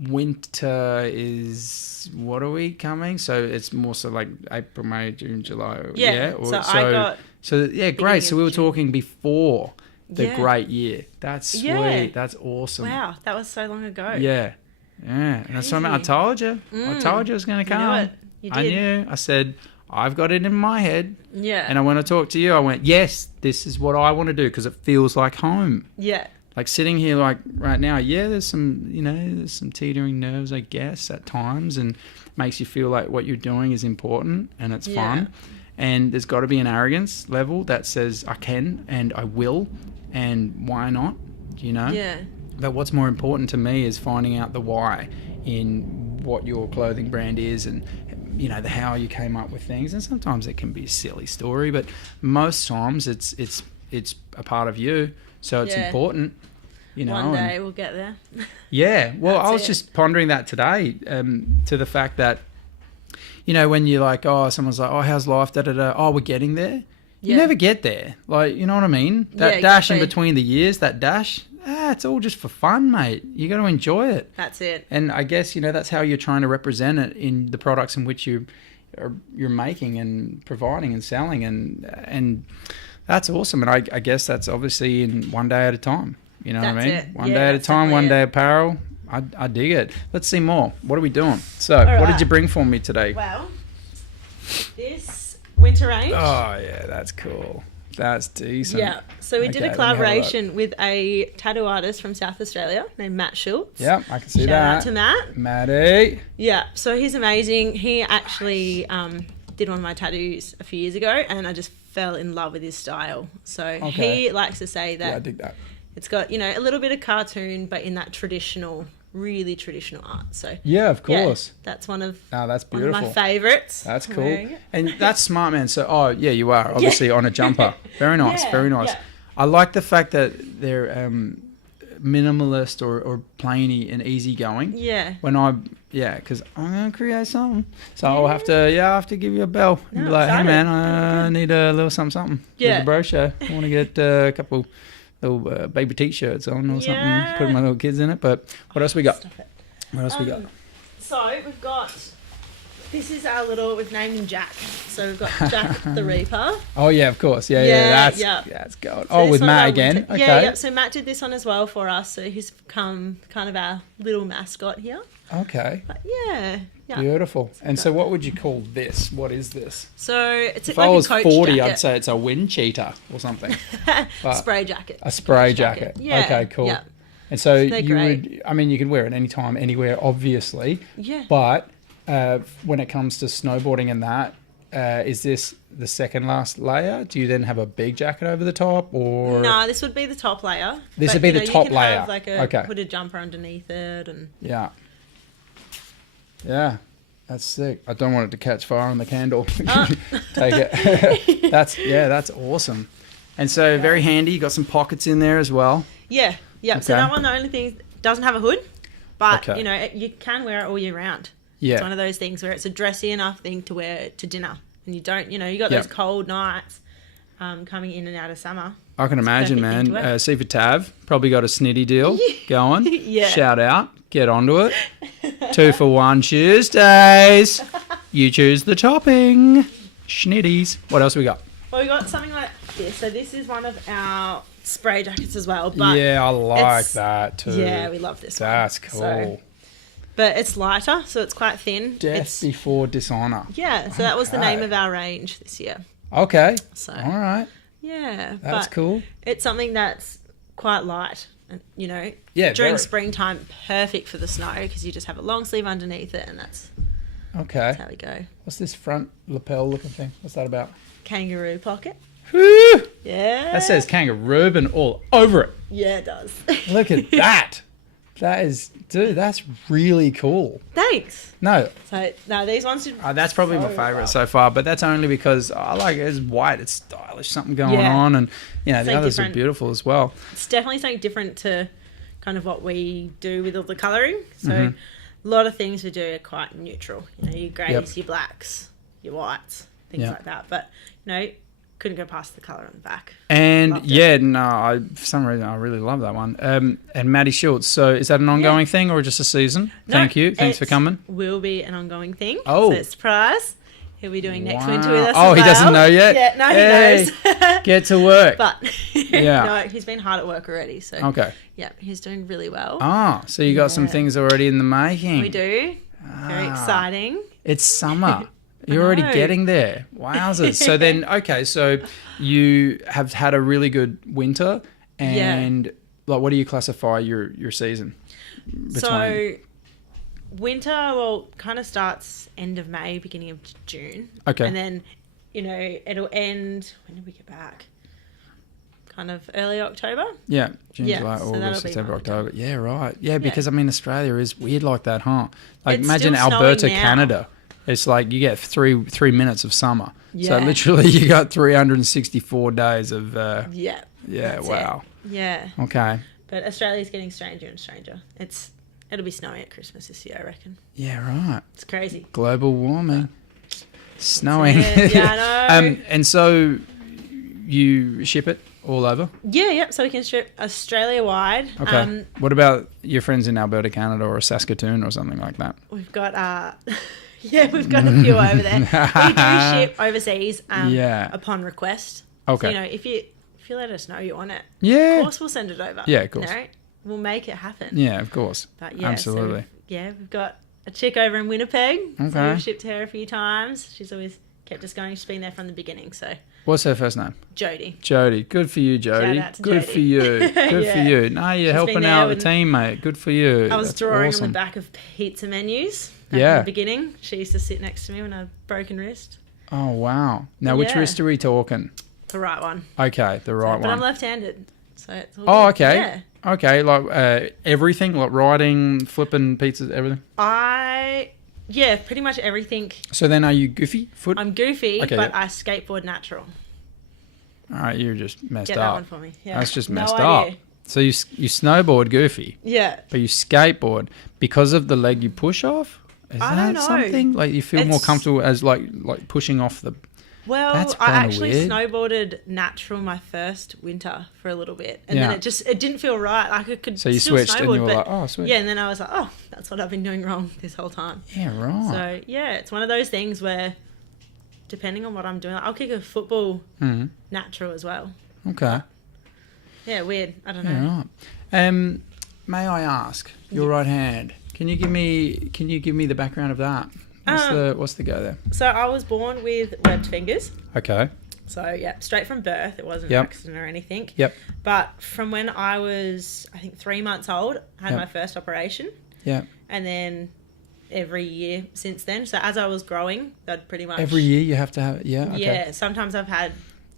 winter is, what are we coming? So it's more so like April, May, June, July. Yeah. Yeah, great. So we were June. talking before the Yeah. great year. That's sweet. Yeah. That's awesome. Wow, that was so long ago. Yeah. Yeah. And that's what I Crazy. told you. I told you it was going to You come. knew it. You I did. knew. I said, I've got it in my head. Yeah. And when I talked to you, I went, yes, this is what I want to do because it feels like home. Yeah. Like sitting here like right now, yeah, there's some teetering nerves, I guess, at times, and makes you feel like what you're doing is important and it's fun. And there's got to be an arrogance level that says I can and I will and why not, Yeah. But what's more important to me is finding out the why in what your clothing brand is and, the how you came up with things. And sometimes it can be a silly story, but most times it's a part of you. So it's important, One day we'll get there. Yeah. Well, I was it. just pondering that today to the fact that, when you're like, oh, someone's like, oh, how's life? Da-da-da. Oh, we're getting there. You never get there. Like, you know what I mean? That dash in between the years, that dash, it's all just for fun, mate. You got to enjoy it. That's it. And I guess, that's how you're trying to represent it in the products in which you're making and providing and selling. And that's awesome. And I guess that's obviously in one day at a time. You know what I mean? It. One day at a time, One Day Apparel. I dig it. Let's see more. What are we doing? So, what did you bring for me today? Well, this winter range. Oh, yeah, that's cool. That's decent. Yeah. So we did Okay, a let me have a collaboration with a tattoo artist from South Australia named Matt Schultz. Yeah, I can see Shout that. out to Matt. Matty. Yeah. So he's amazing. He actually did one of my tattoos a few years ago, and I just fell in love with his style. So he likes to say that Yeah, I dig that. it's got, a little bit of cartoon, but in that really traditional art. So Yeah, of course. that's one of That's one beautiful. of my favourites. That's I'm cool. wearing it. And that's smart, man. So, yeah, you are obviously on a jumper. Very nice, Yeah, very nice. yeah. I like the fact that they're minimalist or plainy and easygoing. Yeah. Because I'm going to create something. So I'll have to give you a bell. And be like, hey, excited. man, I need a little something. Yeah. The Bro Show. I want to get a couple little baby T-shirts on or something. Put my little kids in it. But what else we got? Stop it. What else we got? So we've got, we've named him Jack. So we've got Jack the Reaper. Oh, yeah, of course. Yeah. That's gold. So Oh, this with one's Matt our again. winter- Okay. Yeah. So Matt did this one as well for us. So he's become kind of our little mascot here. Okay. But yeah. Beautiful. And so what would you call this? What is this? So it's If like I was a coach 40, jacket. I'd say it's a wind cheater or something. But spray jacket. a spray Coach jacket. Yeah. Okay, cool. Yeah. And so They're you great. you can wear it anytime, anywhere, obviously. Yeah. But when it comes to snowboarding and that, is this the second last layer? Do you then have a big jacket over the top, or No, this would be the top layer. This But, would be the you top can layer. Have like a Okay. hooded jumper underneath it, and Yeah. Yeah. That's sick. I don't want it to catch fire on the candle. Take it. That's awesome. And so very handy. You got some pockets in there as well. yeah. So Okay. that one, the only thing doesn't have a hood, but Okay. you can wear it all year round. Yeah. It's one of those things where it's a dressy enough thing to wear to dinner, and you don't, you got Yep. those cold nights coming in and out of summer. I can imagine, perfect thing to man. wear. See for Tav, probably got a snitty deal going. Yeah. Shout out. Get onto it. 2 for 1 Tuesdays. You choose the topping. Schnitties. What else we got? Well, we got something like this. So this is one of our spray jackets as well. But Yeah, I like it's- that too. yeah, we love this That's one. cool. So, but it's lighter, so it's quite thin. Death It's, before dishonor. yeah, so that was the name Okay. of our range this year. Okay. So All right. yeah, That's but cool. it's something that's quite light, and Yeah, during very. springtime, perfect for the snow because you just have a long sleeve underneath it, and that's Okay. how we go. What's this front lapel looking thing? What's that about? Kangaroo pocket. Woo! Yeah. That says kangaroo and all over it. Yeah, it does. Look at that. That is, dude, that's really cool. Thanks. No, So no, these ones did. that's probably my so favourite well. so far, but that's only because I like it. It's white, it's stylish, something going Yeah. on, and the Something others different. are beautiful as well. It's definitely something different to kind of what we do with all the colouring. So Mhm. a lot of things we do are quite neutral. Your greys, Yep. your blacks, your whites, things Yep. like that. But couldn't go past the colour on the back. And Loved it. for some reason I really love that one. And Maddie Schultz. So is that an ongoing thing or just a season? No, Thank you. Thanks for coming. Will be an ongoing thing. Oh. So surprise. He'll be doing next Wow. winter with us. Oh, as he doesn't well. know yet? Yeah, no, Hey, he knows. Get to work. But Yeah. no, he's been hard at work already. So Okay. yeah, he's doing really well. So you got some Yeah. things already in the making. We do. Very Ah. exciting. It's summer. You're already know. getting there. Wowzers. So then, okay, so you have had a really good winter, and like, what do you classify your season? So winter, well, kind of starts end of May, beginning of June. Okay. And then, it'll end, when did we get back? Kind of early October. Yeah, June, Yeah, July, so that'll August, be September, my October. Yeah, right. Yeah, because I mean, Australia is weird like that, huh? Like, It's imagine still Alberta, snowing now. Canada. It's like you get three minutes of summer. So Yeah. literally, you got 364 days of. Yeah. Yeah. That's Wow. it. Yeah. Okay. But Australia's getting stranger and stranger. It'll be snowing at Christmas this year, I reckon. Yeah. Right. It's crazy. Global warming. Snowing. Yeah, I know. And so you ship it all over? Yeah. So we can strip Australia wide. Okay. What about your friends in Alberta, Canada, or Saskatoon or something like that? We've got we've got a few over there. We do ship overseas upon request. Okay. So, if you let us know you want it, Yeah. of course we'll send it over. Yeah, of course. We'll make it happen. Yeah, of course. But yeah, Absolutely. So, we've got a chick over in Winnipeg. Okay. So we've shipped her a few times. She's always kept us going. She's been there from the beginning. So What's her first name? Jody. Jody. Good for you, Jody. Shout out to Good Jody. for you. Good for Yeah. you. No, you're She's helping been there out the when team, mate. Good for you. I was That's drawing awesome. on the back of pizza menus back Yeah. in the beginning. She used to sit next to me when I had a broken wrist. Oh, wow. Now, which Yeah. wrist are we talking? The right one. Okay, the right But one. I'm left-handed. So it's all Oh, good. okay. Yeah. Okay, like everything, like riding, flipping pizzas, everything. Pretty much everything. So then, are you goofy foot? I'm goofy, Okay, but yeah. I skateboard natural. All right, you're just messed Get up. that one for me. Yeah. That's just No messed idea. up. So you snowboard goofy, Yeah. but you skateboard because of the leg you push off. Is I that don't know. something like you feel more It's- comfortable as like pushing off the? Well, That's I kinda actually weird. snowboarded natural my first winter for a little bit, and Yeah. then it didn't feel right. Like I could. So you still switched and you snowboard, were but like, oh, sweet. yeah, and then I was like, oh, that's what I've been doing wrong this whole time. Yeah, right. So yeah, it's one of those things where, depending on what I'm doing, I'll kick a football Mhm. natural as well. Okay. Yeah, weird. I don't know. Yeah, right. May I ask your right hand? Can you give me the background of that? What's the go there? So I was born with webbed fingers. Okay. So yeah, straight from birth. It wasn't Yep. an accident or anything. Yep. But from when I was, I think, 3 months old, I had Yep. my first operation. Yeah. And then every year since then. So as I was growing, I'd pretty much... Every year you have to have. Yeah. Okay. Yeah. Sometimes I've had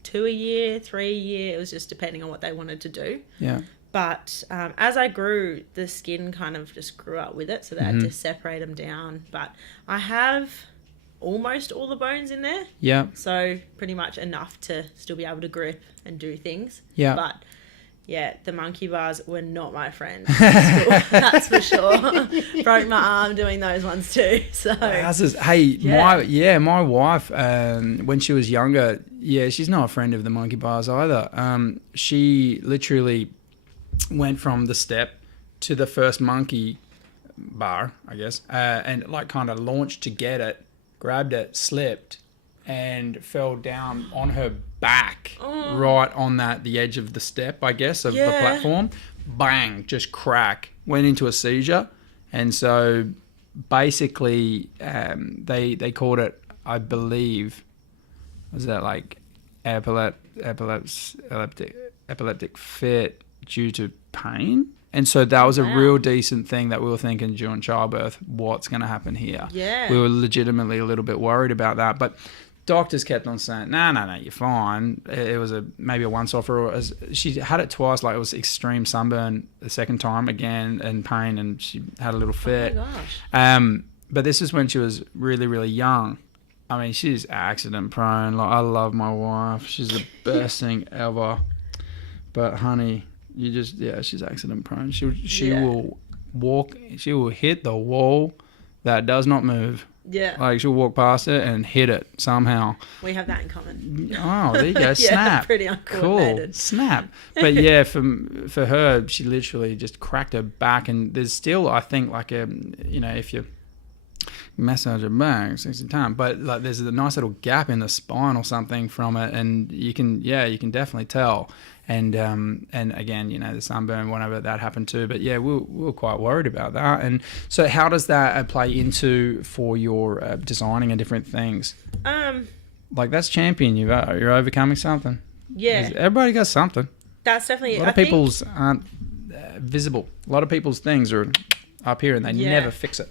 2 a year, 3 a year. It was just depending on what they wanted to do. Yeah. But as I grew, the skin kind of just grew up with it. So they had to separate them down. But I have almost all the bones in there. Yeah. So pretty much enough to still be able to grip and do things. Yeah. But yeah, the monkey bars were not my friend. That's for sure. Broke my arm doing those ones too. So Hey, Yeah. my wife, when she was younger, she's not a friend of the monkey bars either. She literally went from the step to the first monkey bar, I guess, and like kind of launched to get it, grabbed it, slipped, and fell down on her back, right on the edge of the step, I guess, of the Yeah. platform. Bang, just crack, went into a seizure, and so basically they called it, I believe, was that like epileptic fit due to pain. And so that was a Wow. real decent thing that we were thinking during childbirth, what's going to happen here? Yeah. We were legitimately a little bit worried about that. But doctors kept on saying, no, you're fine. It was maybe a once-off. She had it twice, like it was extreme sunburn the second time again and pain, and she had a little fit. Oh my gosh. But this is when she was really, really young. I mean, she's accident prone. Like, I love my wife. She's the best thing ever. But honey, she's accident prone. She Yeah. will walk. She will hit the wall that does not move Yeah. Like she'll walk past it and hit it somehow. We have that in common. Oh, there you go. Yeah, Snap. pretty Cool. uncoordinated. Snap. But yeah, for her, she literally just cracked her back, and there's still, I think, like a, if you massage her back 60 times, but like there's a nice little gap in the spine or something from it, and you can definitely tell. And again, the sunburn, whenever that happened too. But yeah, we were quite worried about that. And so, how does that play into for your designing and different things? Like that's champion. You're overcoming something. Yeah. Everybody got something. That's definitely. A lot of people's aren't visible. A lot of people's things are up here, and they never fix it.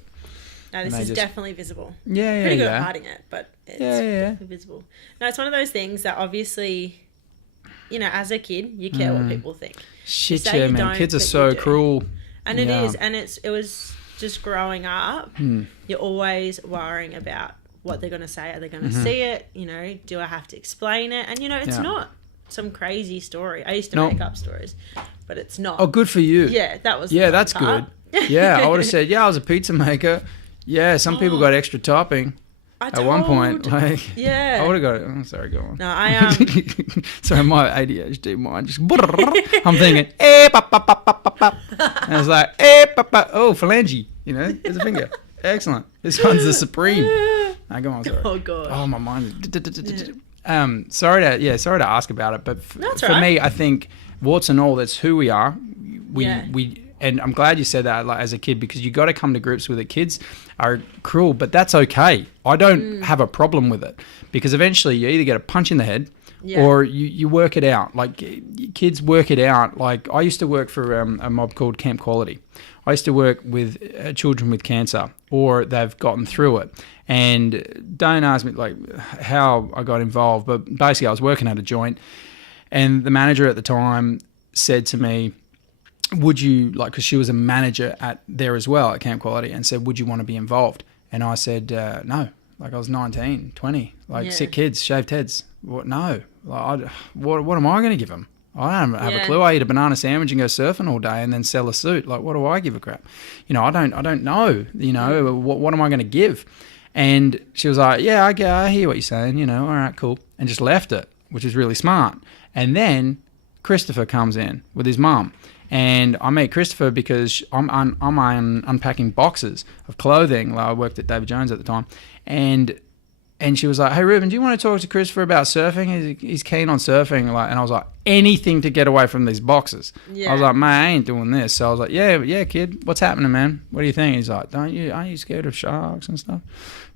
No, this is definitely visible. Yeah, Pretty good at hiding it, but it's definitely visible. No, it's one of those things that obviously, as a kid, you care what people think. Shit, yeah, man. Kids are so cruel. And it is. And it was just growing up, you're always worrying about what they're going to say. Are they going to see it? Do I have to explain it? And, it's not some crazy story. I used to make up stories, but it's not. Oh, good for you. Yeah, that was that's good. Yeah, I would have said, I was a pizza maker. Yeah, some people got extra topping at one point. Like, I would have got it. Oh, sorry, go on. No, I Sorry, my ADHD mind just. I'm thinking, and I was like, oh, phalange. There's a finger. Excellent. This one's the supreme. No, go on. Sorry. Oh god. Oh, my mind. Sorry to ask about it, but for me, I think warts and all, that's who we are. We. And I'm glad you said that, like, as a kid, because you got to come to grips with it. Kids are cruel, but that's okay. I don't have a problem with it, because eventually you either get a punch in the head or you work it out. Like, kids work it out. Like, I used to work for a mob called Camp Quality. I used to work with children with cancer, or they've gotten through it. And don't ask me, like, how I got involved, but basically I was working at a joint, and the manager at the time said to me, would you, like, because she was a manager at there as well at Camp Quality, and said, would you want to be involved? And I said, no. Like, I was 19, 20, like sick kids, shaved heads. What? No. Like, what am I going to give them? I don't have a clue. I eat a banana sandwich and go surfing all day and then sell a suit. Like, what do I give a crap? I don't know. What am I going to give? And she was like, yeah, I hear what you're saying. All right, cool. And just left it, which is really smart. And then Christopher comes in with his mum. And I meet Christopher because I'm unpacking boxes of clothing. Like, I worked at David Jones at the time. And she was like, hey, Ruben, do you want to talk to Christopher about surfing? He's keen on surfing. Like, and I was like, anything to get away from these boxes. Yeah. I was like, mate, I ain't doing this. So I was like, yeah, kid, what's happening, man? What do you think? He's like, aren't you scared of sharks and stuff?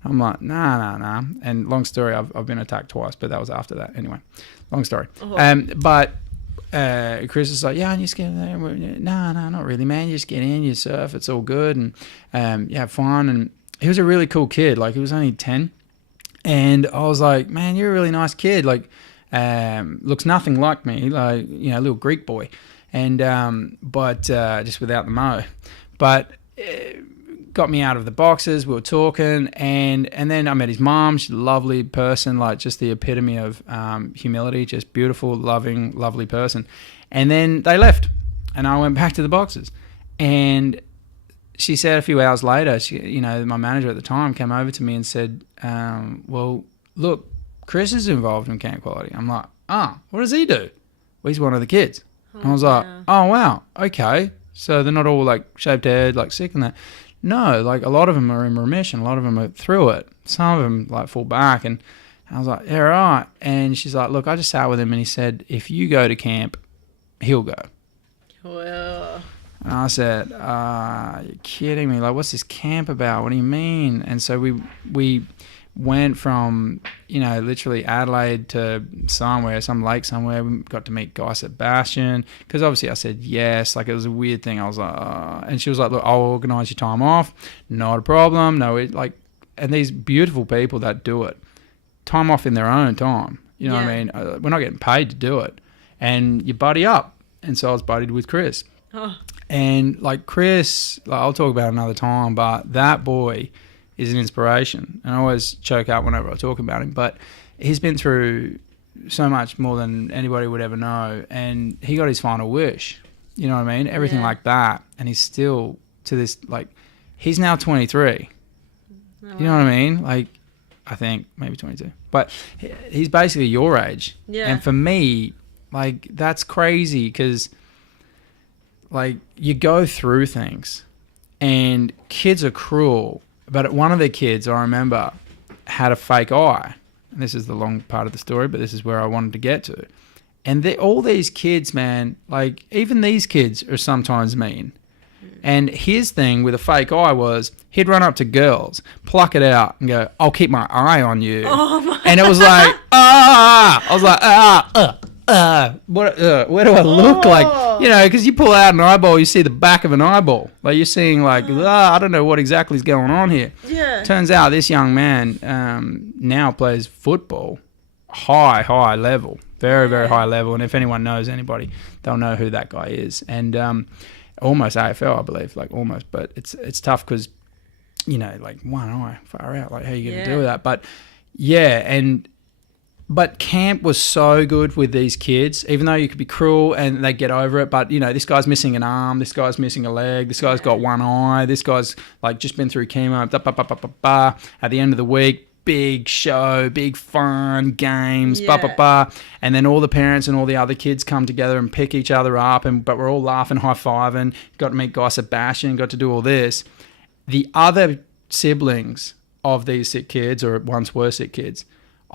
I'm like, nah. And long story, I've been attacked twice, but that was after that. Anyway, long story. But Chris is like, yeah, and you scared of that? No, not really, man. You just get in, you surf, it's all good, and you have fun. And he was a really cool kid. Like, he was only 10. And I was like, man, you're a really nice kid. Like, looks nothing like me, like, a little Greek boy. And, but just without the mo. But got me out of the boxes. We were talking, and then I met his mom. She's a lovely person, like just the epitome of humility, just beautiful, loving, lovely person. And then they left, and I went back to the boxes. And she said a few hours later, my manager at the time came over to me and said, well, look, Chris is involved in Camp Quality. I'm like, what does he do? Well, he's one of the kids. And I was like, oh, wow, okay. So they're not all like shaved head, like sick and that. No, like a lot of them are in remission. A lot of them are through it. Some of them like fall back. And I was like, yeah, right. And she's like, look, I just sat with him and he said, if you go to camp, he'll go. Well. And I said, you're kidding me. Like, what's this camp about? What do you mean? And so we went from, literally Adelaide to somewhere, some lake somewhere. We got to meet Guy Sebastian, because obviously I said yes. Like, it was a weird thing. I was like, and she was like, look, I'll organise your time off. Not a problem. No, and these beautiful people that do it, time off in their own time. You know what I mean? We're not getting paid to do it. And you buddy up. And so I was buddied with Chris. Oh. And like Chris, like, I'll talk about it another time, but that boy is an inspiration. And I always choke up whenever I talk about him, but he's been through so much more than anybody would ever know. And he got his final wish, you know what I mean? Everything like that. And he's still to this, like, he's now 23. Oh, You know what I mean? Like, I think maybe 22. But he's basically your age. Yeah. And for me, like, that's crazy because, like, you go through things and kids are cruel. But one of the kids, I remember, had a fake eye. And this is the long part of the story, but this is where I wanted to get to. And all these kids, man, like, even these kids are sometimes mean. And his thing with a fake eye was he'd run up to girls, pluck it out, and go, "I'll keep my eye on you." Oh my. And it was like, I was like, where do I look like? You know, because you pull out an eyeball, you see the back of an eyeball. Like, you're seeing, like, I don't know what exactly is going on here. Yeah. Turns out this young man now plays football, high level, very, very high level. And if anyone knows anybody, they'll know who that guy is. And almost AFL, I believe, like almost. But it's tough because, you know, like one eye, far out. Like, how are you going to deal with that? But yeah, but camp was so good with these kids, even though you could be cruel and they get over it. But, you know, this guy's missing an arm, this guy's missing a leg, this guy's got one eye, this guy's like just been through chemo. At the end of the week, big show, big fun, games, and then all the parents and all the other kids come together and pick each other up, but we're all laughing, high-fiving, got to meet Guy Sebastian, got to do all this. The other siblings of these sick kids, or once were sick kids,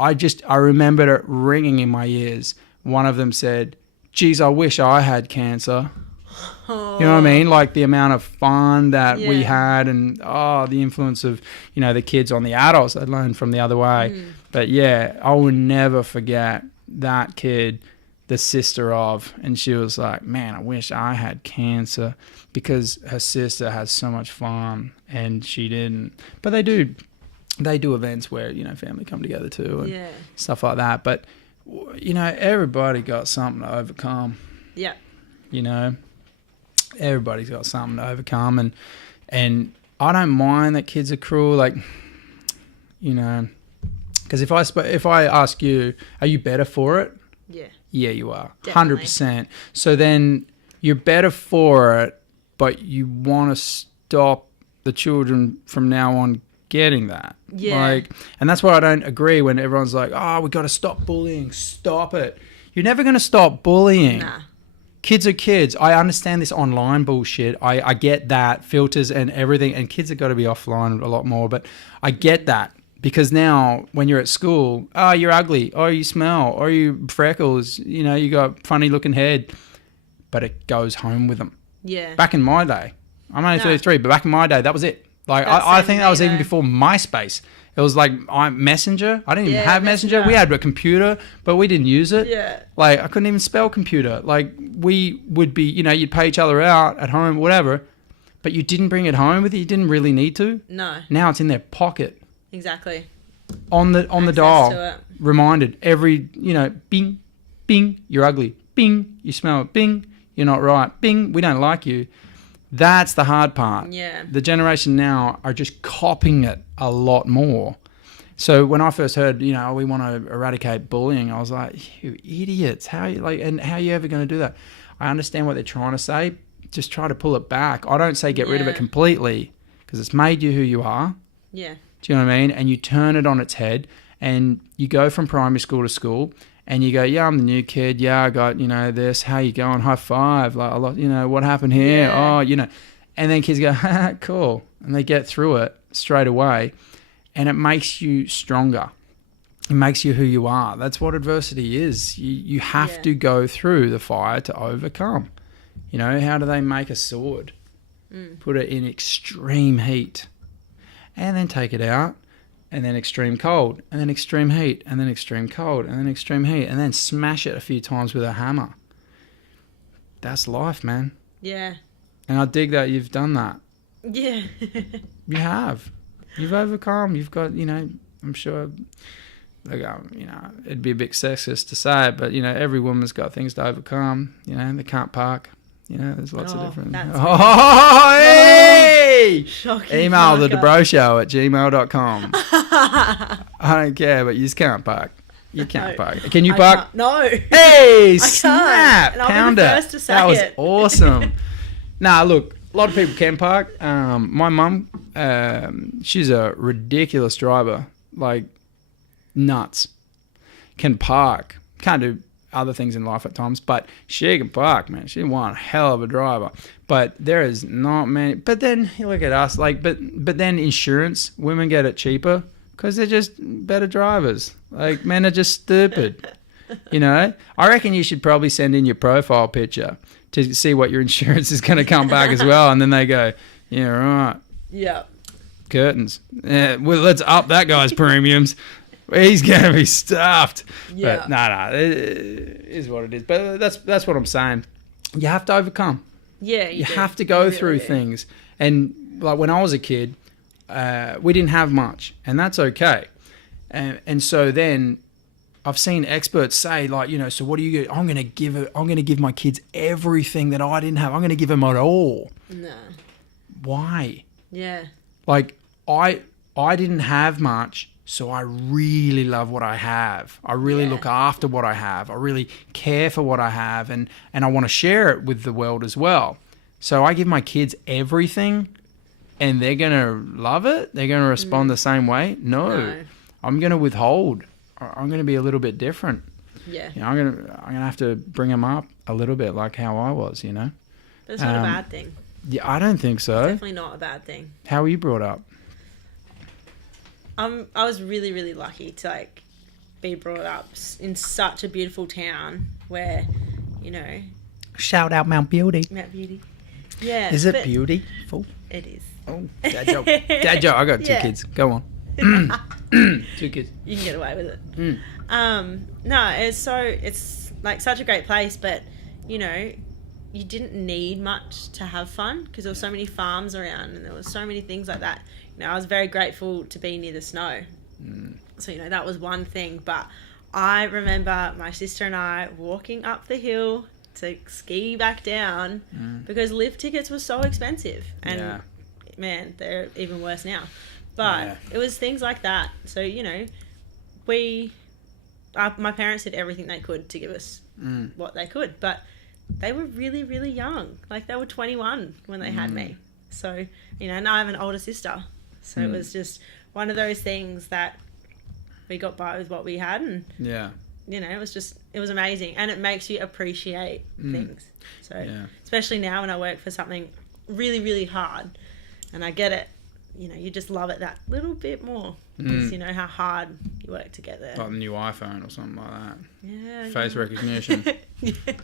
I remembered it ringing in my ears. One of them said, "Geez, I wish I had cancer." You know what I mean? Like the amount of fun that we had, and the influence of, you know, the kids on the adults that learned from the other way. But yeah, I will never forget that kid, the sister of, and she was like, "Man, I wish I had cancer," because her sister has so much fun and she didn't. But they do events where, you know, family come together too and stuff like that. But, you know, everybody got something to overcome. Yeah. You know, everybody's got something to overcome, and I don't mind that kids are cruel, like, you know, because if I ask you, are you better for it? Yeah, you are. Definitely. 100%. So then you're better for it, but you want to stop the children from now on getting that. Yeah. Like, and that's why I don't agree when everyone's like, "Oh, we got to stop bullying. Stop it." You're never going to stop bullying. Nah. Kids are kids. I understand this online bullshit. I get that, filters and everything, and kids have got to be offline a lot more, but I get that, because now when you're at school, you're ugly, you smell, you freckles, you know, you got funny looking head, but it goes home with them. Yeah. Back in my day, I'm only 33, but back in my day, that was it. Like, I think that was even before MySpace. It was like Messenger. I didn't even have Messenger. We had a computer, but we didn't use it. Yeah. Like, I couldn't even spell computer. Like, we would be, you know, you'd pay each other out at home, whatever, but you didn't bring it home with you. You didn't really need to. No. Now it's in their pocket. Exactly. On the dial. To it. Reminded every, you know, bing, bing, you're ugly. Bing, you smell it. Bing, you're not right. Bing, we don't like you. That's the hard part. Yeah. The generation now are just copying it a lot more. So when I first heard, you know, we want to eradicate bullying, I was like, "You idiots! How are you ever going to do that?" I understand what they're trying to say. Just try to pull it back. I don't say get rid of it completely, because it's made you who you are. Yeah. Do you know what I mean? And you turn it on its head, and you go from primary school to school, and you go, "Yeah, I'm the new kid. Yeah, I got, you know, this. How you going? High five. Like, you know, what happened here? Yeah. Oh, you know." And then kids go, "Ha, cool," and they get through it straight away, and it makes you stronger. It makes you who you are. That's what adversity is. You have to go through the fire to overcome. You know, how do they make a sword? Put it in extreme heat, and then take it out, and then extreme cold, and then extreme heat, and then extreme cold, and then extreme heat, and then smash it a few times with a hammer. That's life, man. Yeah. And I dig that you've done that. Yeah. You have. You've overcome. You've got, you know, I'm sure, like, you know, it'd be a bit sexist to say it, but, you know, every woman's got things to overcome. You know, they can't park. You know, there's lots of different... Hey! Shocking. Email theDabrowShow at gmail.com. I don't care, but you just can't park. You can't park. Can you park? Can't. No. Hey, I snap! can't. And I'll be Pounder. the first to say that was it. awesome. Nah, look, a lot of people can park. My mum, she's a ridiculous driver, like nuts. Can park. Can't do other things in life at times, but she can park, man. She's one hell of a driver. But there is not many. But then you look at us, like, but then insurance, women get it cheaper because they're just better drivers. Like, men are just stupid. You know, I reckon you should probably send in your profile picture to see what your insurance is going to come back as well. And then they go, yeah, right. Yeah. Curtains. Yeah, well, let's up that guy's premiums. He's going to be stuffed. Yeah. But no, it is what it is. But that's what I'm saying. You have to overcome. Yeah, You have to go through things. And like when I was a kid, we didn't have much, and that's okay. And so then I've seen experts say, like, you know, so what do you get? I'm going to give my kids everything that I didn't have. I'm going to give them it all. No. Why? Yeah. Like, I didn't have much, so I really love what I have. I really look after what I have. I really care for what I have, and I want to share it with the world as well. So I give my kids everything, and they're going to love it? They're going to respond the same way? No. I'm going to withhold. I'm going to be a little bit different. Yeah. You know, I'm going to have to bring them up a little bit like how I was, you know. But it's not a bad thing. Yeah, I don't think so. Definitely not a bad thing. How were you brought up? I was really, really lucky to like be brought up in such a beautiful town where, you know, Shout out Mount Beauty. Mount Beauty. Yeah. Is it beautiful? It is. Oh, dad joke. Dad joke. I got two kids. Go on. 2 kids. You can get away with it. No, it's like such a great place, but you know, you didn't need much to have fun because there were so many farms around and there was so many things like that. You know, I was very grateful to be near the snow. So, you know, that was one thing. But I remember my sister and I walking up the hill to ski back down because lift tickets were so expensive. And man, they're even worse now. But it was things like that. So, you know, my parents did everything they could to give us what they could. But they were really, really young. Like, they were 21 when they had me. So, you know, and I have an older sister. So it was just one of those things that we got by with what we had. And, you know, it was amazing. And it makes you appreciate things. So, especially now when I work for something really, really hard and I get it, you know, you just love it that little bit more because you know how hard you work to get there. Like the new iPhone or something like that. Yeah. Face recognition.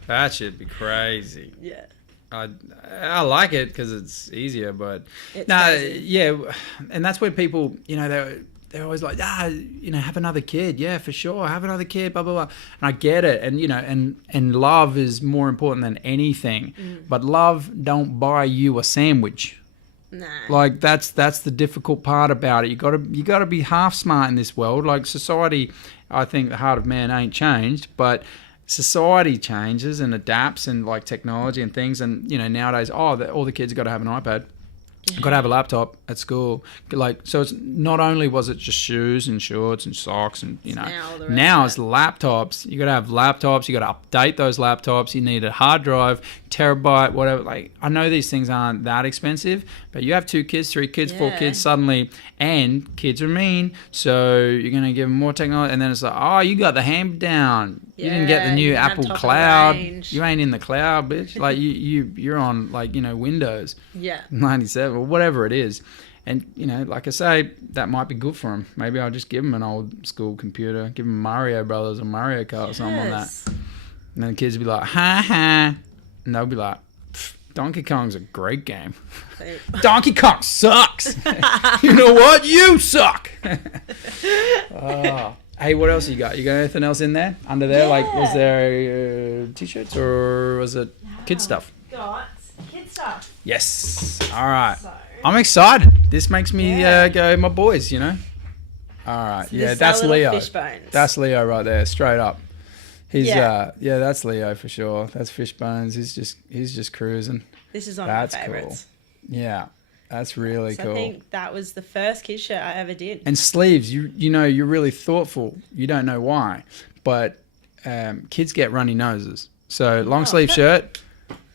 That should be crazy. Yeah. I like it because it's easier, but It's no, crazy. yeah, and that's where people, you know, they're always like, you know, have another kid, yeah, for sure, have another kid, blah blah blah, and I get it, and you know, and love is more important than anything, but love don't buy you a sandwich. Nah. Like that's the difficult part about it. You gotta be half smart in this world. Like society, I think the heart of man ain't changed, but society changes and adapts, and like technology and things, and you know nowadays all the kids got to have an iPad, got to have a laptop at school, like, so it's not only was it just shoes and shorts and socks and you know now it's laptops. You got to have laptops, you got to update those laptops, you need a hard drive, terabyte, whatever. Like, I know these things aren't that expensive, but you have 2 kids, 3 kids, 4 kids suddenly, and kids are mean, so you're going to give them more technology, and then it's like, oh, you got the hand down. You didn't get the new Apple Cloud. You ain't in the cloud, bitch. Like you're on, like, you know, Windows 97 or whatever it is. And, you know, like I say, that might be good for them. Maybe I'll just give them an old school computer, give them Mario Brothers or Mario Kart or something like that. And then the kids will be like, ha ha. And they'll be like, Donkey Kong's a great game. Donkey Kong sucks. You know what? You suck. Oh. Hey, what else you got? You got anything else in there? Under there? Like, was there t-shirts or was it kid stuff? Got kid stuff. Yes. All right. So, I'm excited. This makes me go, my boys, you know? All right. so Yeah, that's Leo. Fish bones. That's Leo right there, straight up. He's that's Leo for sure. That's Fishbones. He's just cruising. This is one That's of my favorites. cool. Yeah. That's really cool. I think that was the first kid shirt I ever did. And sleeves, you know, you're really thoughtful. You don't know why, but kids get runny noses. So long sleeve shirt,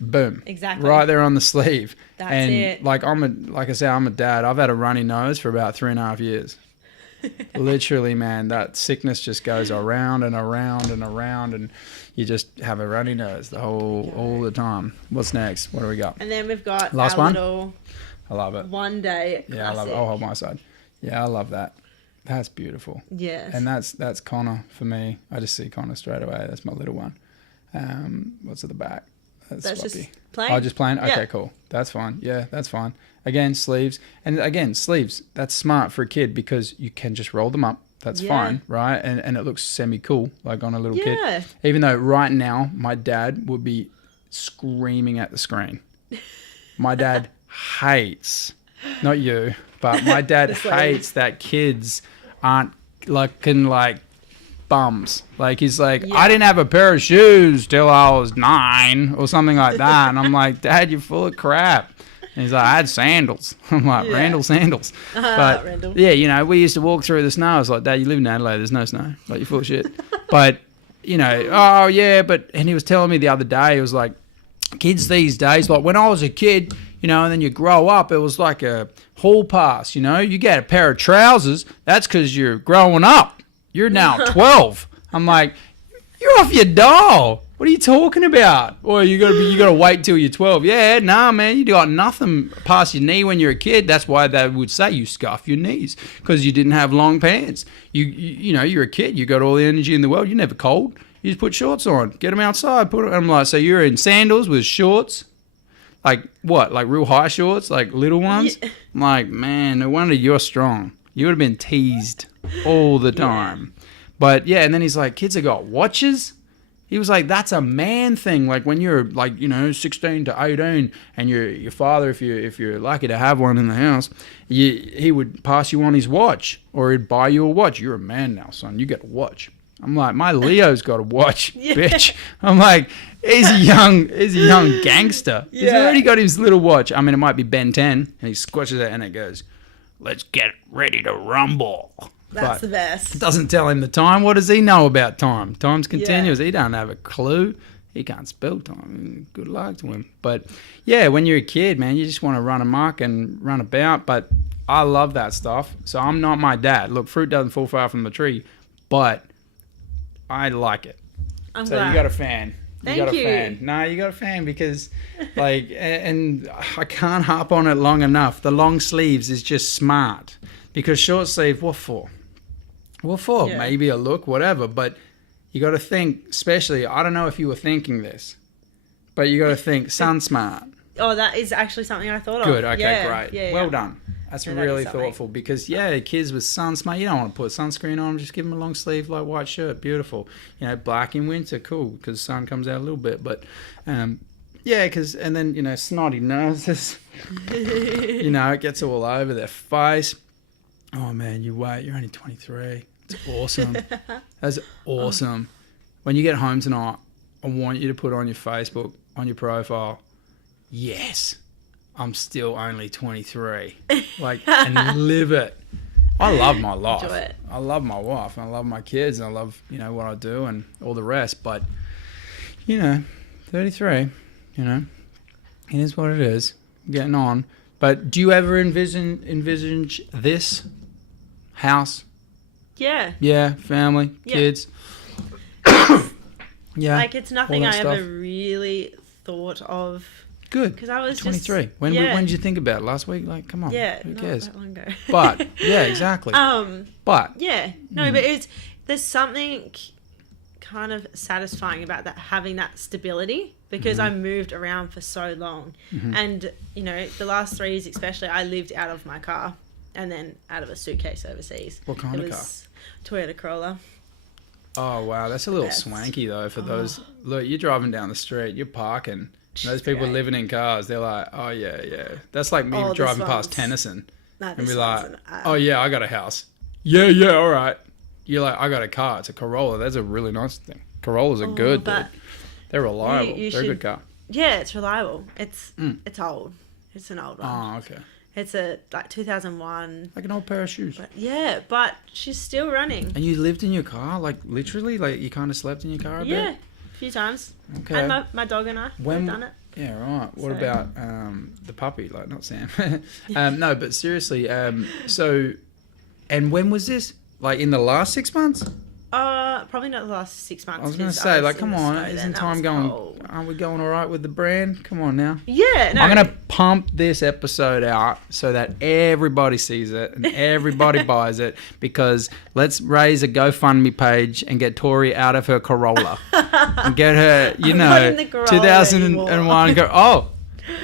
boom. Exactly. Right there on the sleeve. That's and it. like I say, I'm a dad. I've had a runny nose for about 3.5 years. Literally, man, that sickness just goes around and around and around, and you just have a runny nose all the time. What's next? What do we got? And then we've got Last our one? little I love it. One Day classic. Yeah, I love it. I'll hold my side. Yeah, I love that. That's beautiful. Yes. And that's Connor for me. I just see Connor straight away. That's my little one. What's at the back? That's Swappy. just plain. Oh, just plain? Okay, Yeah. cool. That's fine. Yeah, that's fine. Again, sleeves. And again, sleeves. That's smart for a kid because you can just roll them up. That's Yeah. fine, right? And it looks semi-cool, like on a little Yeah. kid. Even though right now, my dad would be screaming at the screen. My dad hates, not you, but my dad The sleeves. hates that kids aren't looking like bums. Like, he's like, Yeah. I didn't have a pair of shoes till I was 9 or something like that. And I'm like, Dad, you're full of crap. And he's like, I had sandals. I'm like, Yeah. Randall sandals. But Randall. yeah, you know, we used to walk through the snow. I was like, Dad, you live in Adelaide. There's no snow. Like, you're full of shit. But, you know, oh yeah, and he was telling me the other day, he was like, kids these days, like when I was a kid, you know, and then you grow up, it was like a hall pass, you know, you get a pair of trousers. That's because you're growing up. You're now 12. I'm like, you're off your doll. What are you talking about? Well, you gotta wait till you're 12. Yeah, nah, man, you got nothing past your knee when you're a kid. That's why they would say you scuff your knees because you didn't have long pants. You know, you're a kid. You got all the energy in the world. You're never cold. You just put shorts on. Get them outside. I'm like, so you're in sandals with shorts? Like what? Like real high shorts? Like little ones? Yeah. I'm like, man, no wonder you're strong. You would have been teased all the time. But yeah, and then he's like, kids have got watches? He was like, that's a man thing. Like when you're like, you know, 16 to 18 and your father, if you're lucky to have one in the house, he would pass you on his watch or he'd buy you a watch. You're a man now, son. You get a watch. I'm like, my Leo's got a watch, bitch. I'm like, he's a young gangster. He's Yeah. already got his little watch. I mean, it might be Ben 10 and he squashes it and it goes, let's get ready to rumble. That's But the best. doesn't tell him the time. What does he know about time? Time's continuous. He don't have a clue. He can't spell time. Good luck to him. But yeah, when you're a kid, man, you just want to run amok and run about. But I love that stuff. So I'm not my dad. Look, fruit doesn't fall far from the tree, but I like it. I'm So glad. you got a fan. Thank got a you. fan. No, you got a fan because, like, and I can't harp on it long enough. The long sleeves is just smart because short sleeve, what for? What for? Yeah. Maybe a look, whatever. But you got to think, especially, I don't know if you were thinking this, but you got to think sun smart. Oh, that is actually something I thought of. Good. Okay, Yeah, great. Yeah, Well yeah. done. That's Yeah, that really is something. thoughtful because, yeah, kids with sun smart, you don't want to put sunscreen on them. Just give them a long sleeve, like white shirt. Beautiful. You know, black in winter, cool, because the sun comes out a little bit. But, yeah, and then, you know, snotty noses, you know, it gets all over their face. Oh, man, you wait. You're only 23. It's awesome. That's awesome. When you get home tonight, I want you to put on your Facebook, on your profile, yes, I'm still only 23. Like, and live it. I love my life. Enjoy it. I love my wife. And I love my kids. And I love, you know, what I do and all the rest. But, you know, 33, you know, it is what it is. Getting on. But do you ever envisage this house? Yeah. Yeah, family, Yeah. kids. Yeah. Like, it's nothing all I that ever stuff. really thought of. Good. Because I was 23. just... When yeah. did you think about it? Last week? Like, come on. Yeah, Who not cares? that long ago. But, yeah, exactly. But, Yeah. No, but there's something kind of satisfying about that, having that stability, because I moved around for so long. And, you know, the last 3 years especially, I lived out of my car and then out of a suitcase overseas. What kind it of was Toyota Corolla. oh, wow, that's a little best. swanky, though, for those. Look, you're driving down the street, you're parking. And those people Great. living in cars, they're like, oh, yeah, yeah. That's like me Oh, this driving past one's- Tennyson No, and this be like, one's oh, yeah, I got a house. Yeah, all right. You're like, I got a car. It's a Corolla. That's a really nice thing. Corollas are good, but dude. They're reliable. you They're a good should- car. Yeah, it's reliable. It's old. It's an old one. Oh, okay. It's a like 2001. Like an old pair of shoes. But yeah, but she's still running. And you lived in your car, like literally, like you kind of slept in your car a Yeah, bit. a few times. Okay. And my dog and I have done it. Yeah, right. What So- about the puppy? Like, not Sam. No, but seriously. So, and when was this? Like in the last 6 months? Probably not the last 6 months. I was going to 'cause say, was like, in come the on, snow then, isn't that time was going? cold. Aren't we going all right with the brand? Come on now. Yeah, no. I'm going to pump this episode out so that everybody sees it and everybody buys it, because let's raise a GoFundMe page and get Tori out of her Corolla and get her, you I'm not in know, the Corolla 2001 go. Oh, all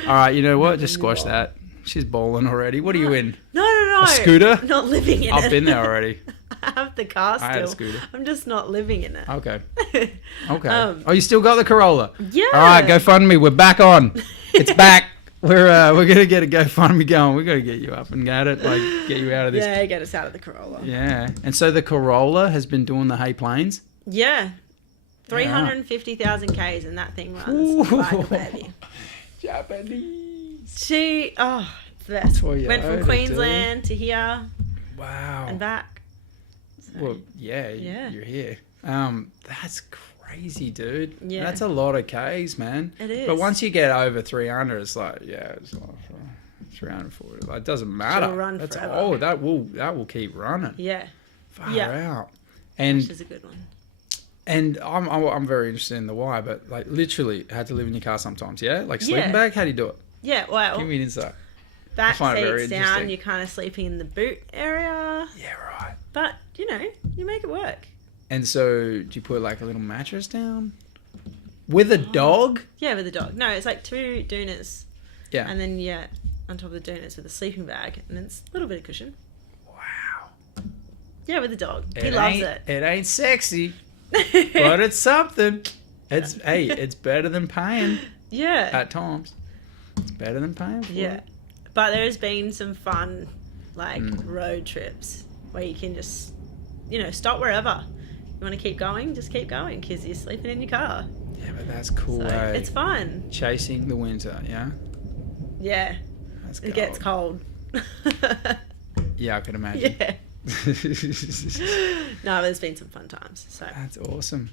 right. You know what? Not Just squash anymore. that. She's balling already. What are you in? No. A scooter? Not living in it. I've been there already. I have the car still. I had a scooter. I'm just not living in it. Okay. Okay. Um, Oh, you still got the Corolla? Yeah. All right, GoFundMe. We're back on. It's back. We're gonna get a GoFundMe going. We're gonna get you up and at it, like get you out of this. Yeah, get us out of the Corolla. Yeah. And so the Corolla has been doing the Hay Plains. Yeah. 350,000 Ks and that thing runs like a baby. Japanese. It's the best. Toyota, Went from dude. Queensland to here Wow. and back. So, Well, yeah, Yeah. you're here. That's crazy, dude. Yeah. That's a lot of Ks, man. It is. But once you get over 300, it's like, it's like 340. Like, it doesn't matter. She'll run That's forever. that will keep running. Yeah. Far Yeah. out. And Which is a good one. and I'm very interested in the why, but like literally had to live in your car sometimes. Yeah, like sleeping Yeah. bag. How do you do it? Yeah, well, Give me an insight. back find it very seats down, interesting. you're kind of sleeping in the boot area. Yeah, right. But, you make it work. And so, do you put like a little mattress down with a dog? Yeah, with the dog. No, it's like 2 doonas. Yeah. And then, on top of the doonas with a sleeping bag. And it's a little bit of cushion. Wow. Yeah, with the dog. He loves it. It ain't sexy, but it's something. It's better than paying Yeah. at times. It's better than paying for Yeah. it. But there's been some fun, Mm. road trips where you can just, stop wherever. You want to keep going, just keep going because you're sleeping in your car. Yeah, but that's cool. So eh? it's fun. Chasing the winter, yeah? Yeah. That's It gets cold. Yeah, I can imagine. Yeah. No, there's been some fun times. So That's awesome.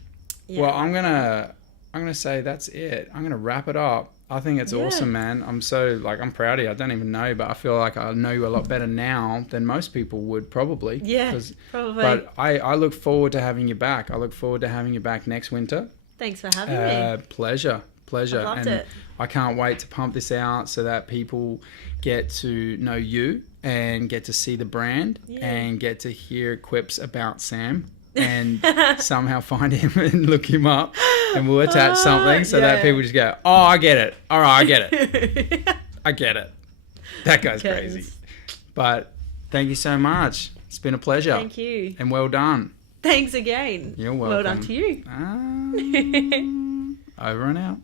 yeah. Well, I'm gonna say that's it. I'm gonna wrap it up. I think it's Yeah. awesome, man. I'm proud of you. I don't even know, but I feel like I know you a lot better now than most people would probably. Yeah, 'Cause- probably. But I look forward to having you back. I look forward to having you back next winter. Thanks for having me. Pleasure. I loved And it. I can't wait to pump this out so that people get to know you and get to see the brand Yeah. and get to hear quips about Sam and somehow find him and look him up, and we'll attach something so that yeah. people just go, oh, I get it. All right, I get it. I get it. That guy's Yes. crazy. But thank you so much. It's been a pleasure. Thank you. And well done. Thanks again. You're Well done welcome. to you. Over and out.